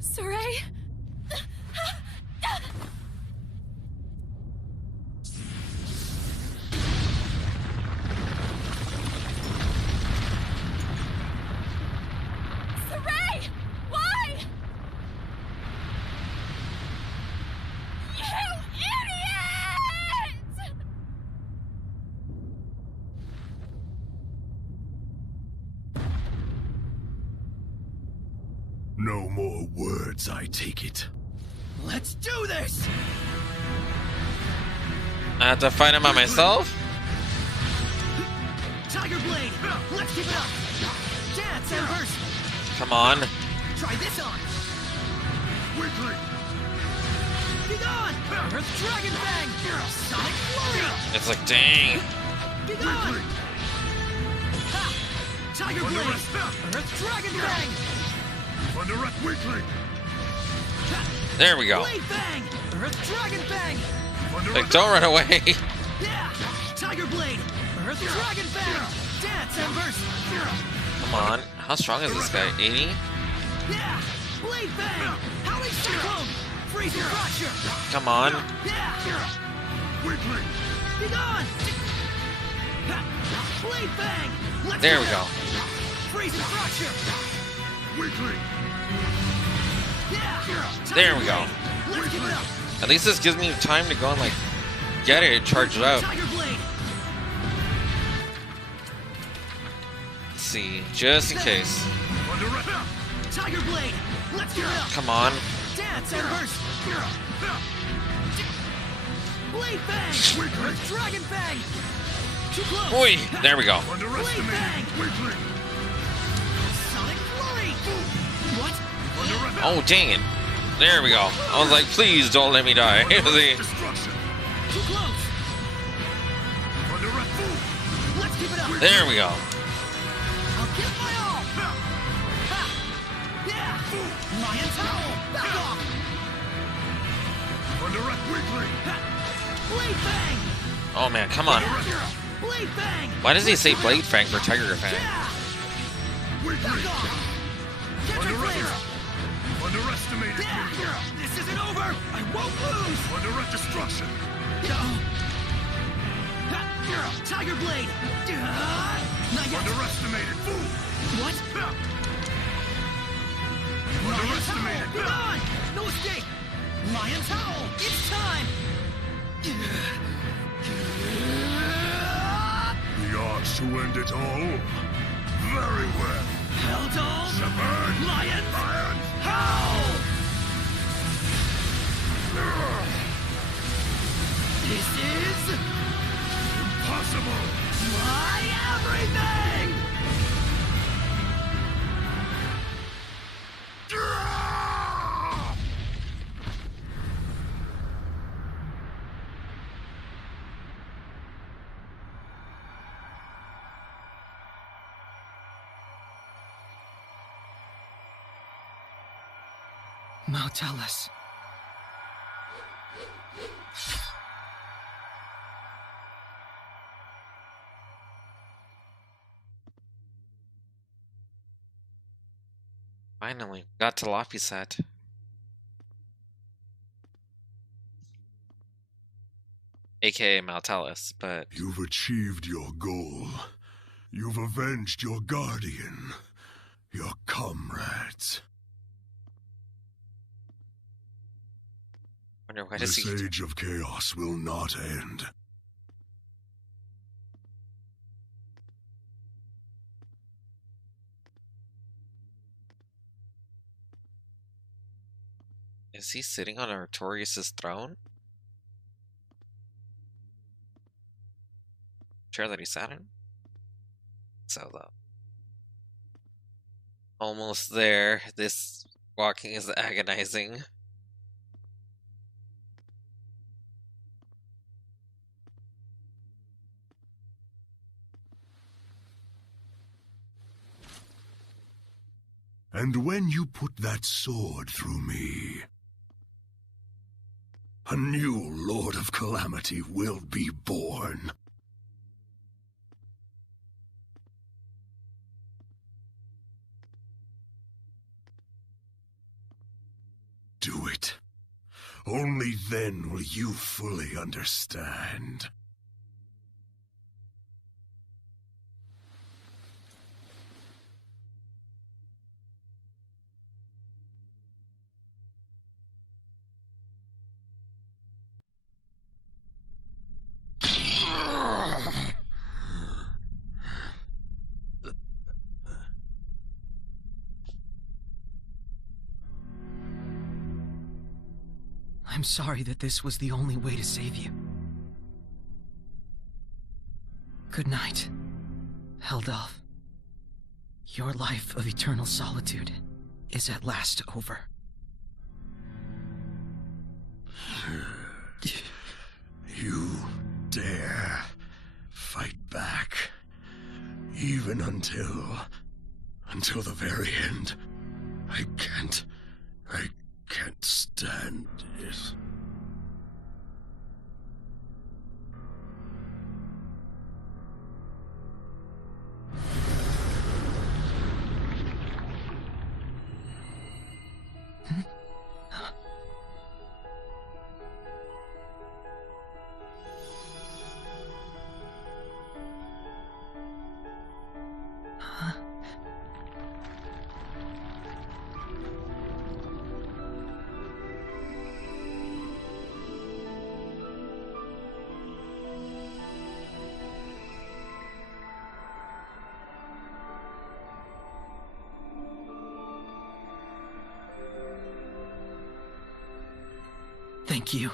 Sorey? Sorey! Why? You idiot! No more words, I take it. Let's do this! I have to fight him by myself? Tiger Blade! Let's keep it up! Dance, Embers! Come on. Try this on! Weakling! Be gone! Earth Dragon Fang! Sonic Flurry! It's like, dang. Be gone! Ha! Tiger Blade! Earth Dragon Fang! Under a weakling! There we go. Blade Fang! Earth Dragon Fang! Like, don't run away. Yeah! Tiger Blade! Earth Dragon Fang! Dance, Embers! Come on. How strong is this guy? 80? Yeah! Blade Fang! Howling Cyclone! Freezing fracture. Come on. Weakling. Be gone. Blade bang. Let's There we go. Freezing fracture. Weakling. There we go. Let's give it up. At least this gives me time to go and like get it charged up. Tiger blade. Let's see, just in case. Tiger blade. Let's give it up. Come on. Dance and burst. Blade bang. Dragon bang. Too close. Oi, there we go. Blade bang. Sonic flurry. What? Oh, dang it. There we go. I was like, please don't let me die. Too close. Let's keep it up. There we go. I'll give my all. Ha. Yeah. Lion towel. Back off. Blade bang. Oh man, come on. Blade bang. Why does he say Blade Fang for Tiger Fang? Back off. Underestimated. This isn't over. I won't lose. Under destruction. Tiger blade. Not yet. Underestimated. Fool. What? Underestimated. Be gone. No escape. Lion towel. It's time. The odds to end it all. Very well. Helldoll. Shepherd. Lion. Lion. Howl. This is impossible. My everything. Mautalis. Finally, got to Lapisat. AKA Maltalis, but... You've achieved your goal. You've avenged your guardian, your comrades. Wonder why does This age of chaos will not end. Is he sitting on Artorias' throne? Sure that he's Saturn? So though. Almost there. This walking is agonizing. And when you put that sword through me, a new Lord of Calamity will be born. Do it. Only then will you fully understand. I'm sorry that this was the only way to save you. Good night, Heldolf. Your life of eternal solitude is at last over. You dare fight back, even until the very end. I can't stand it. Thank you.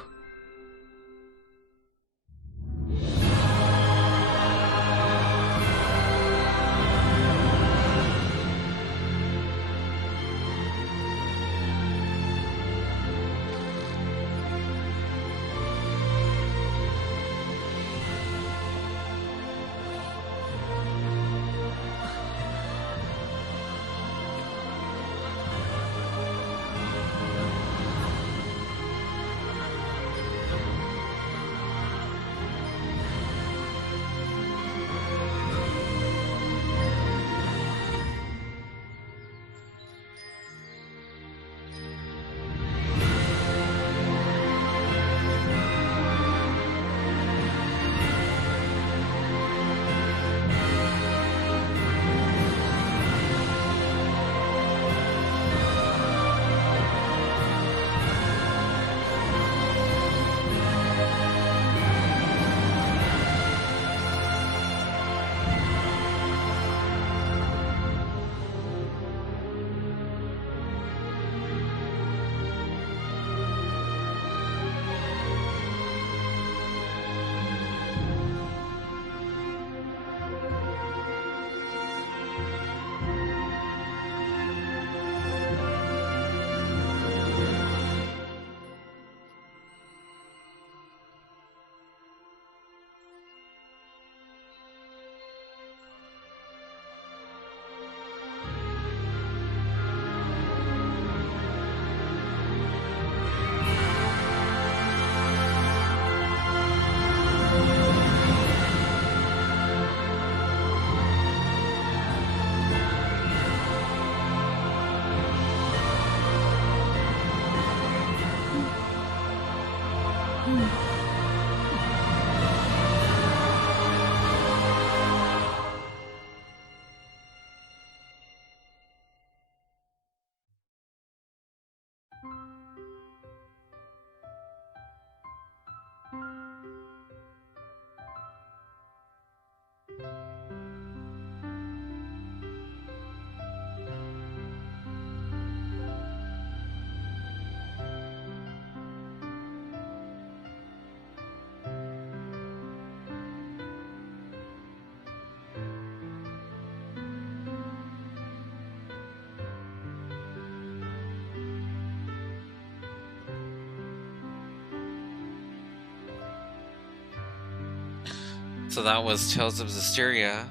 So that was Tales of Zesteria.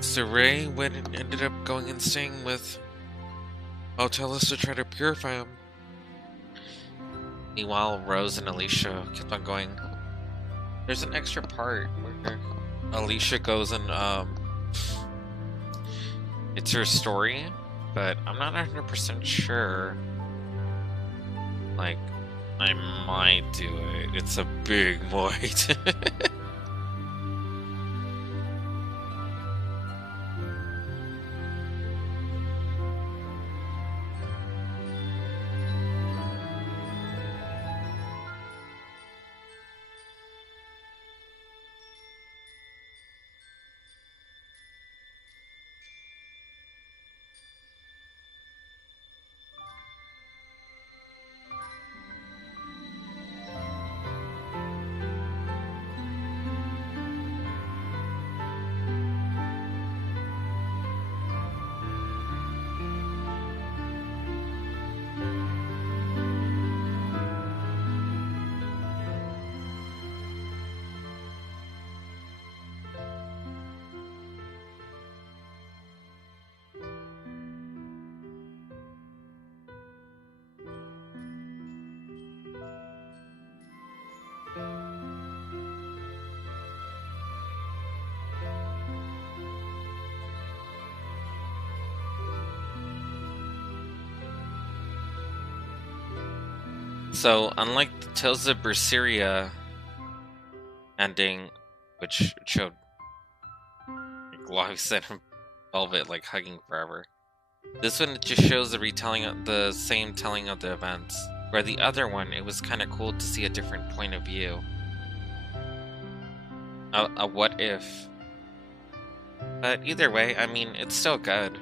So Ray ended up going and staying with Motelis to try to purify him. Meanwhile, Rose and Alicia kept on going. There's an extra part where Alicia goes and it's her story, but I'm not 100% sure. Like, I might do it. It's a big might. So, unlike the Tales of Berseria ending, which showed like, Lysette and Velvet like hugging forever, this one just shows the retelling of the same telling of the events. Where the other one, it was kind of cool to see a different point of view. A what if. But either way, I mean, it's still good.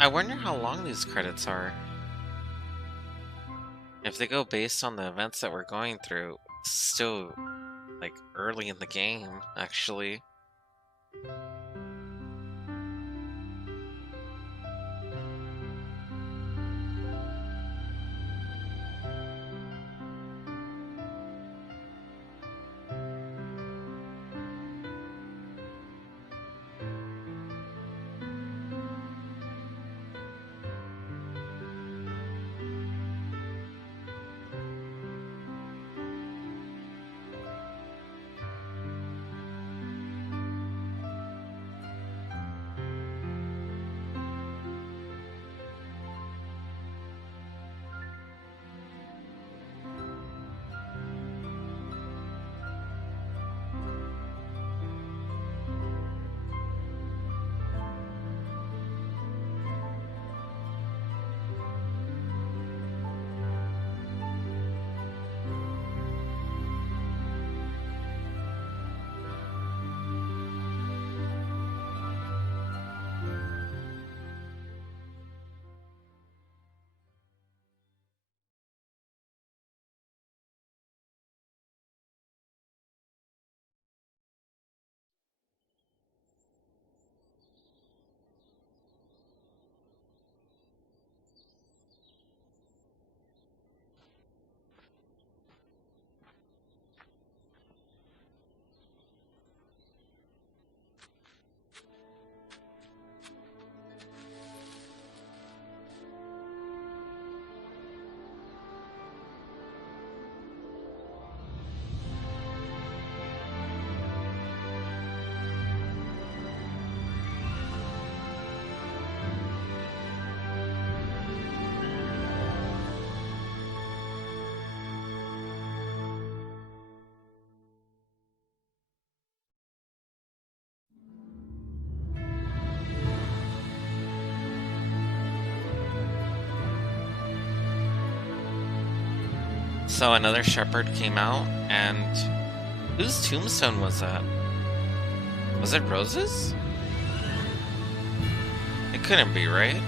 I wonder how long these credits are. If they go based on the events that we're going through, it's still like early in the game, actually. So another shepherd came out, and whose tombstone was that? Was it Rose's? It couldn't be, right?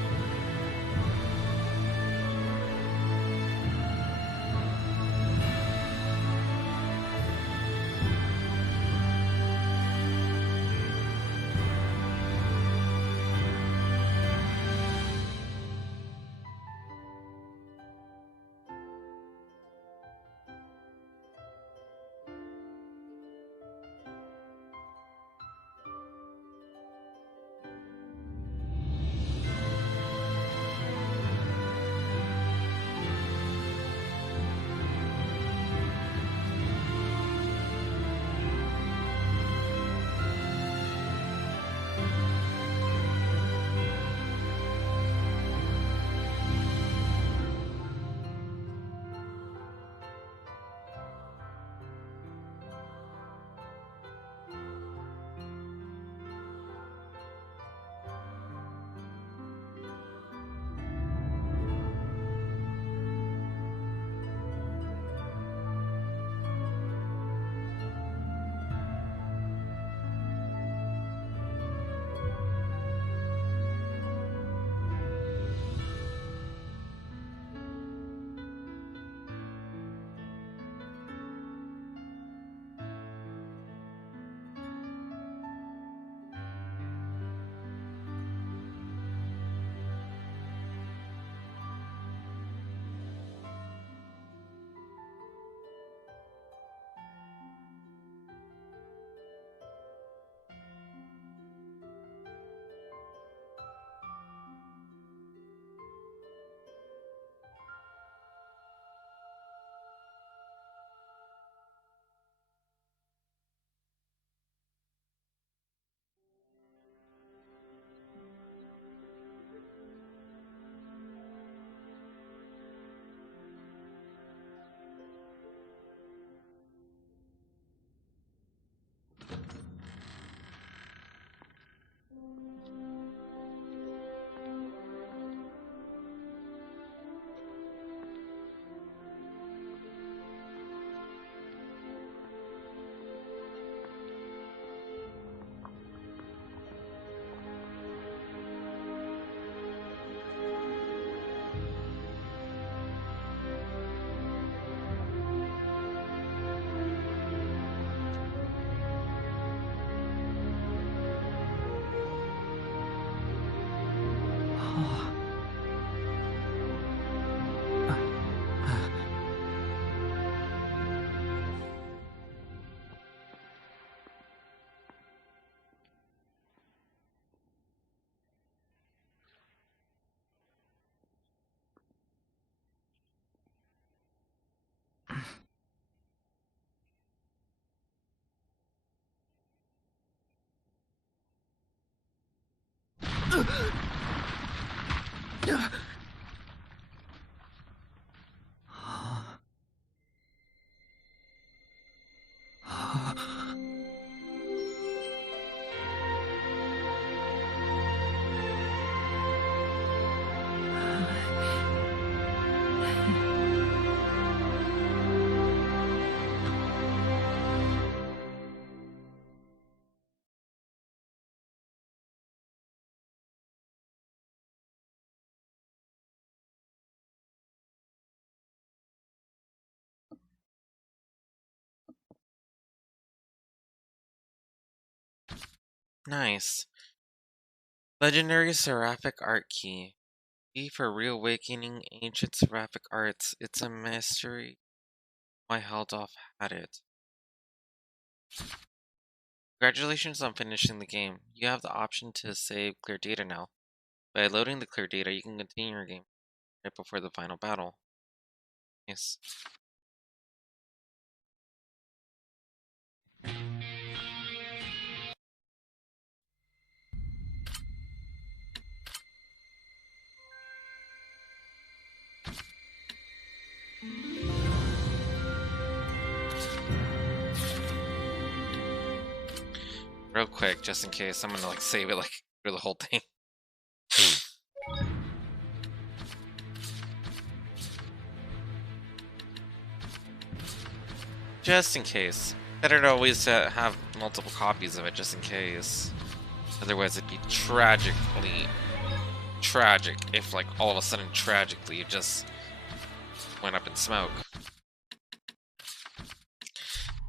Nice. Legendary Seraphic Art Key. Key for reawakening ancient seraphic arts. It's a mystery why held off had it. Congratulations on finishing the game. You have the option to save clear data now. By loading the clear data, you can continue your game right before the final battle. Nice. Real quick, just in case, I'm gonna like save it like for the whole thing. Just in case. Better to always have multiple copies of it, just in case. Otherwise, it'd be tragic if, like, all of a sudden, tragically, it just went up in smoke.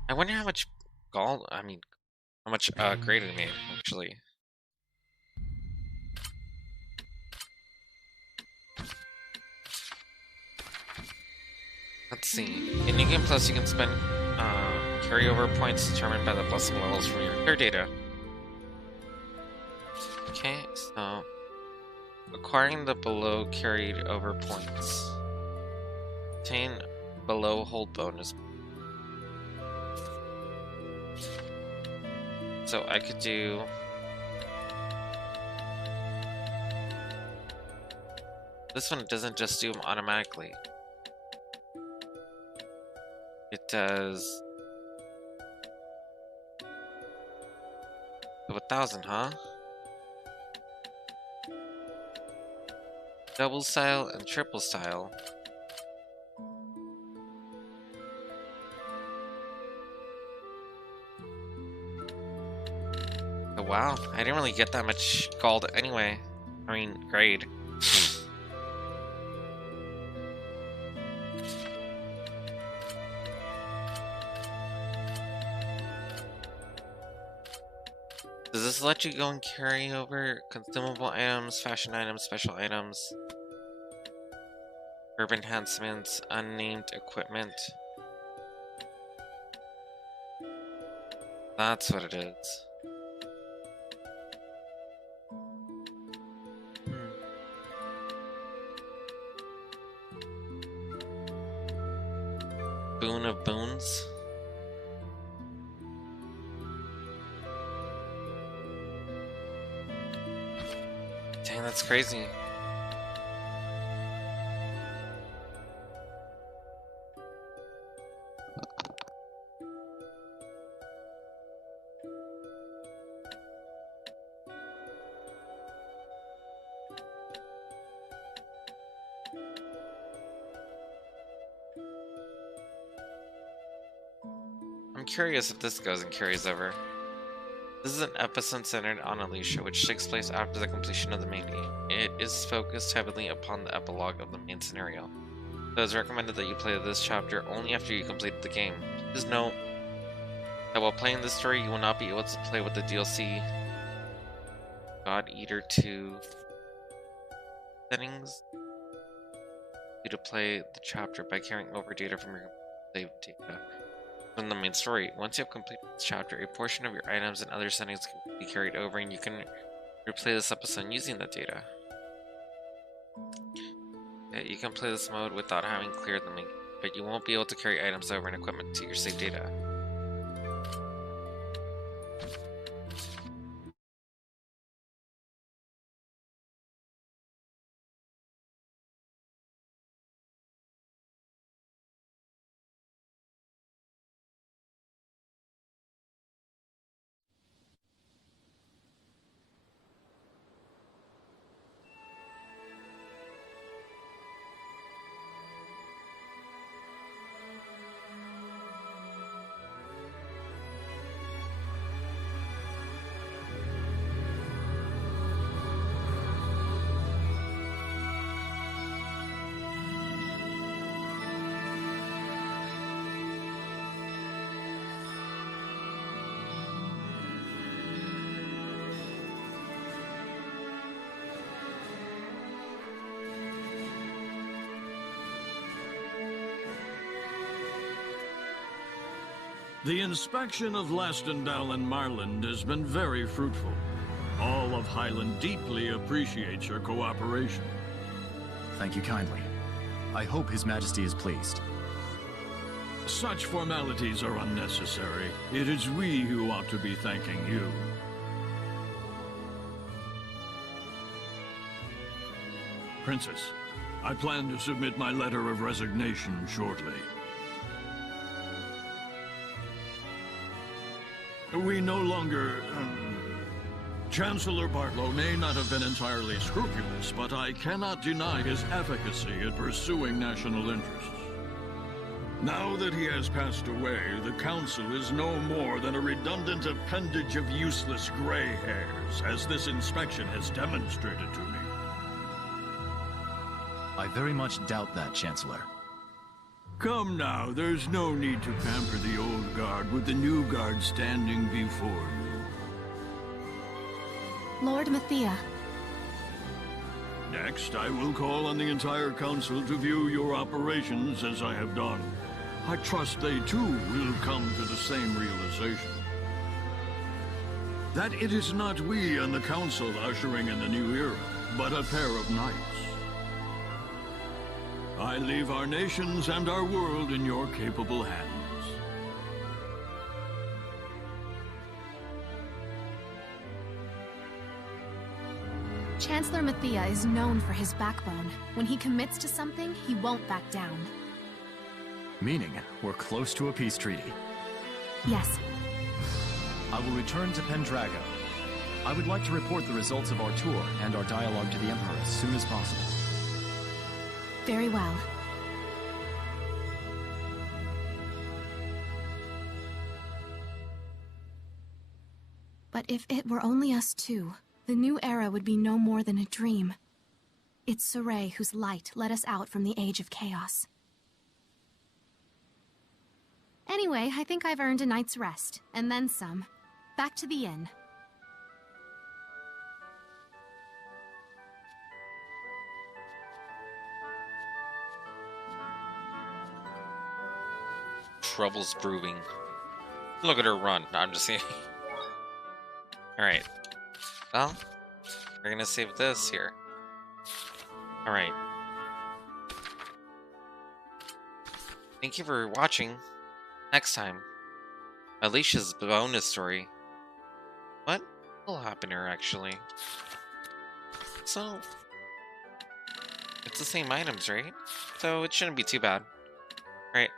I wonder how much how much grade it made, actually. Let's see. In New Game Plus, you can spend carryover points determined by the blessing levels from your clear data. Okay, so acquiring the below carried over points. Obtain below hold bonus. So I could do this one. Doesn't just do them automatically. It does 1,000, huh? Double style and triple style. Oh, wow, I didn't really get that much gold anyway. I mean, grade. Does this let you go and carry over consumable items, fashion items, special items, herb enhancements, unnamed equipment? That's what it is. Boon of boons. Dang, that's crazy. I'm curious if this goes and carries over. This is an episode centered on Alicia, which takes place after the completion of the main game. It is focused heavily upon the epilogue of the main scenario. So it's recommended that you play this chapter only after you complete the game. Please note that while playing this story, you will not be able to play with the DLC God Eater 2 settings due to play the chapter by carrying over data from your saved data from the main story. Once you have completed this chapter, a portion of your items and other settings can be carried over, and you can replay this episode using that data. Okay, you can play this mode without having cleared the main game, but you won't be able to carry items over and equipment to your saved data. The inspection of Lastendal and Marland has been very fruitful. All of Highland deeply appreciates your cooperation. Thank you kindly. I hope His Majesty is pleased. Such formalities are unnecessary. It is we who ought to be thanking you. Princess, I plan to submit my letter of resignation shortly. We no longer... Chancellor Bartlow may not have been entirely scrupulous, but I cannot deny his efficacy in pursuing national interests. Now that he has passed away, the Council is no more than a redundant appendage of useless gray hairs, as this inspection has demonstrated to me. I very much doubt that, Chancellor. Come now, there's no need to pamper the old guard with the new guard standing before you. Lord Mathia. Next, I will call on the entire Council to view your operations as I have done. I trust they too will come to the same realization. That it is not we and the Council ushering in the new era, but a pair of knights. I leave our nations and our world in your capable hands. Chancellor Mathia is known for his backbone. When he commits to something, he won't back down. Meaning, we're close to a peace treaty. Yes. I will return to Pendragon. I would like to report the results of our tour and our dialogue to the Emperor as soon as possible. Very well. But if it were only us two, the new era would be no more than a dream. It's Sorey whose light led us out from the Age of Chaos. Anyway, I think I've earned a night's rest, and then some. Back to the inn. Trouble's brewing. Look at her run. No, I'm just kidding. Alright. Well, we're gonna save this here. Alright. Thank you for watching. Next time, Alicia's bonus story. What will happen here, actually? So, it's the same items, right? So it shouldn't be too bad. Alright.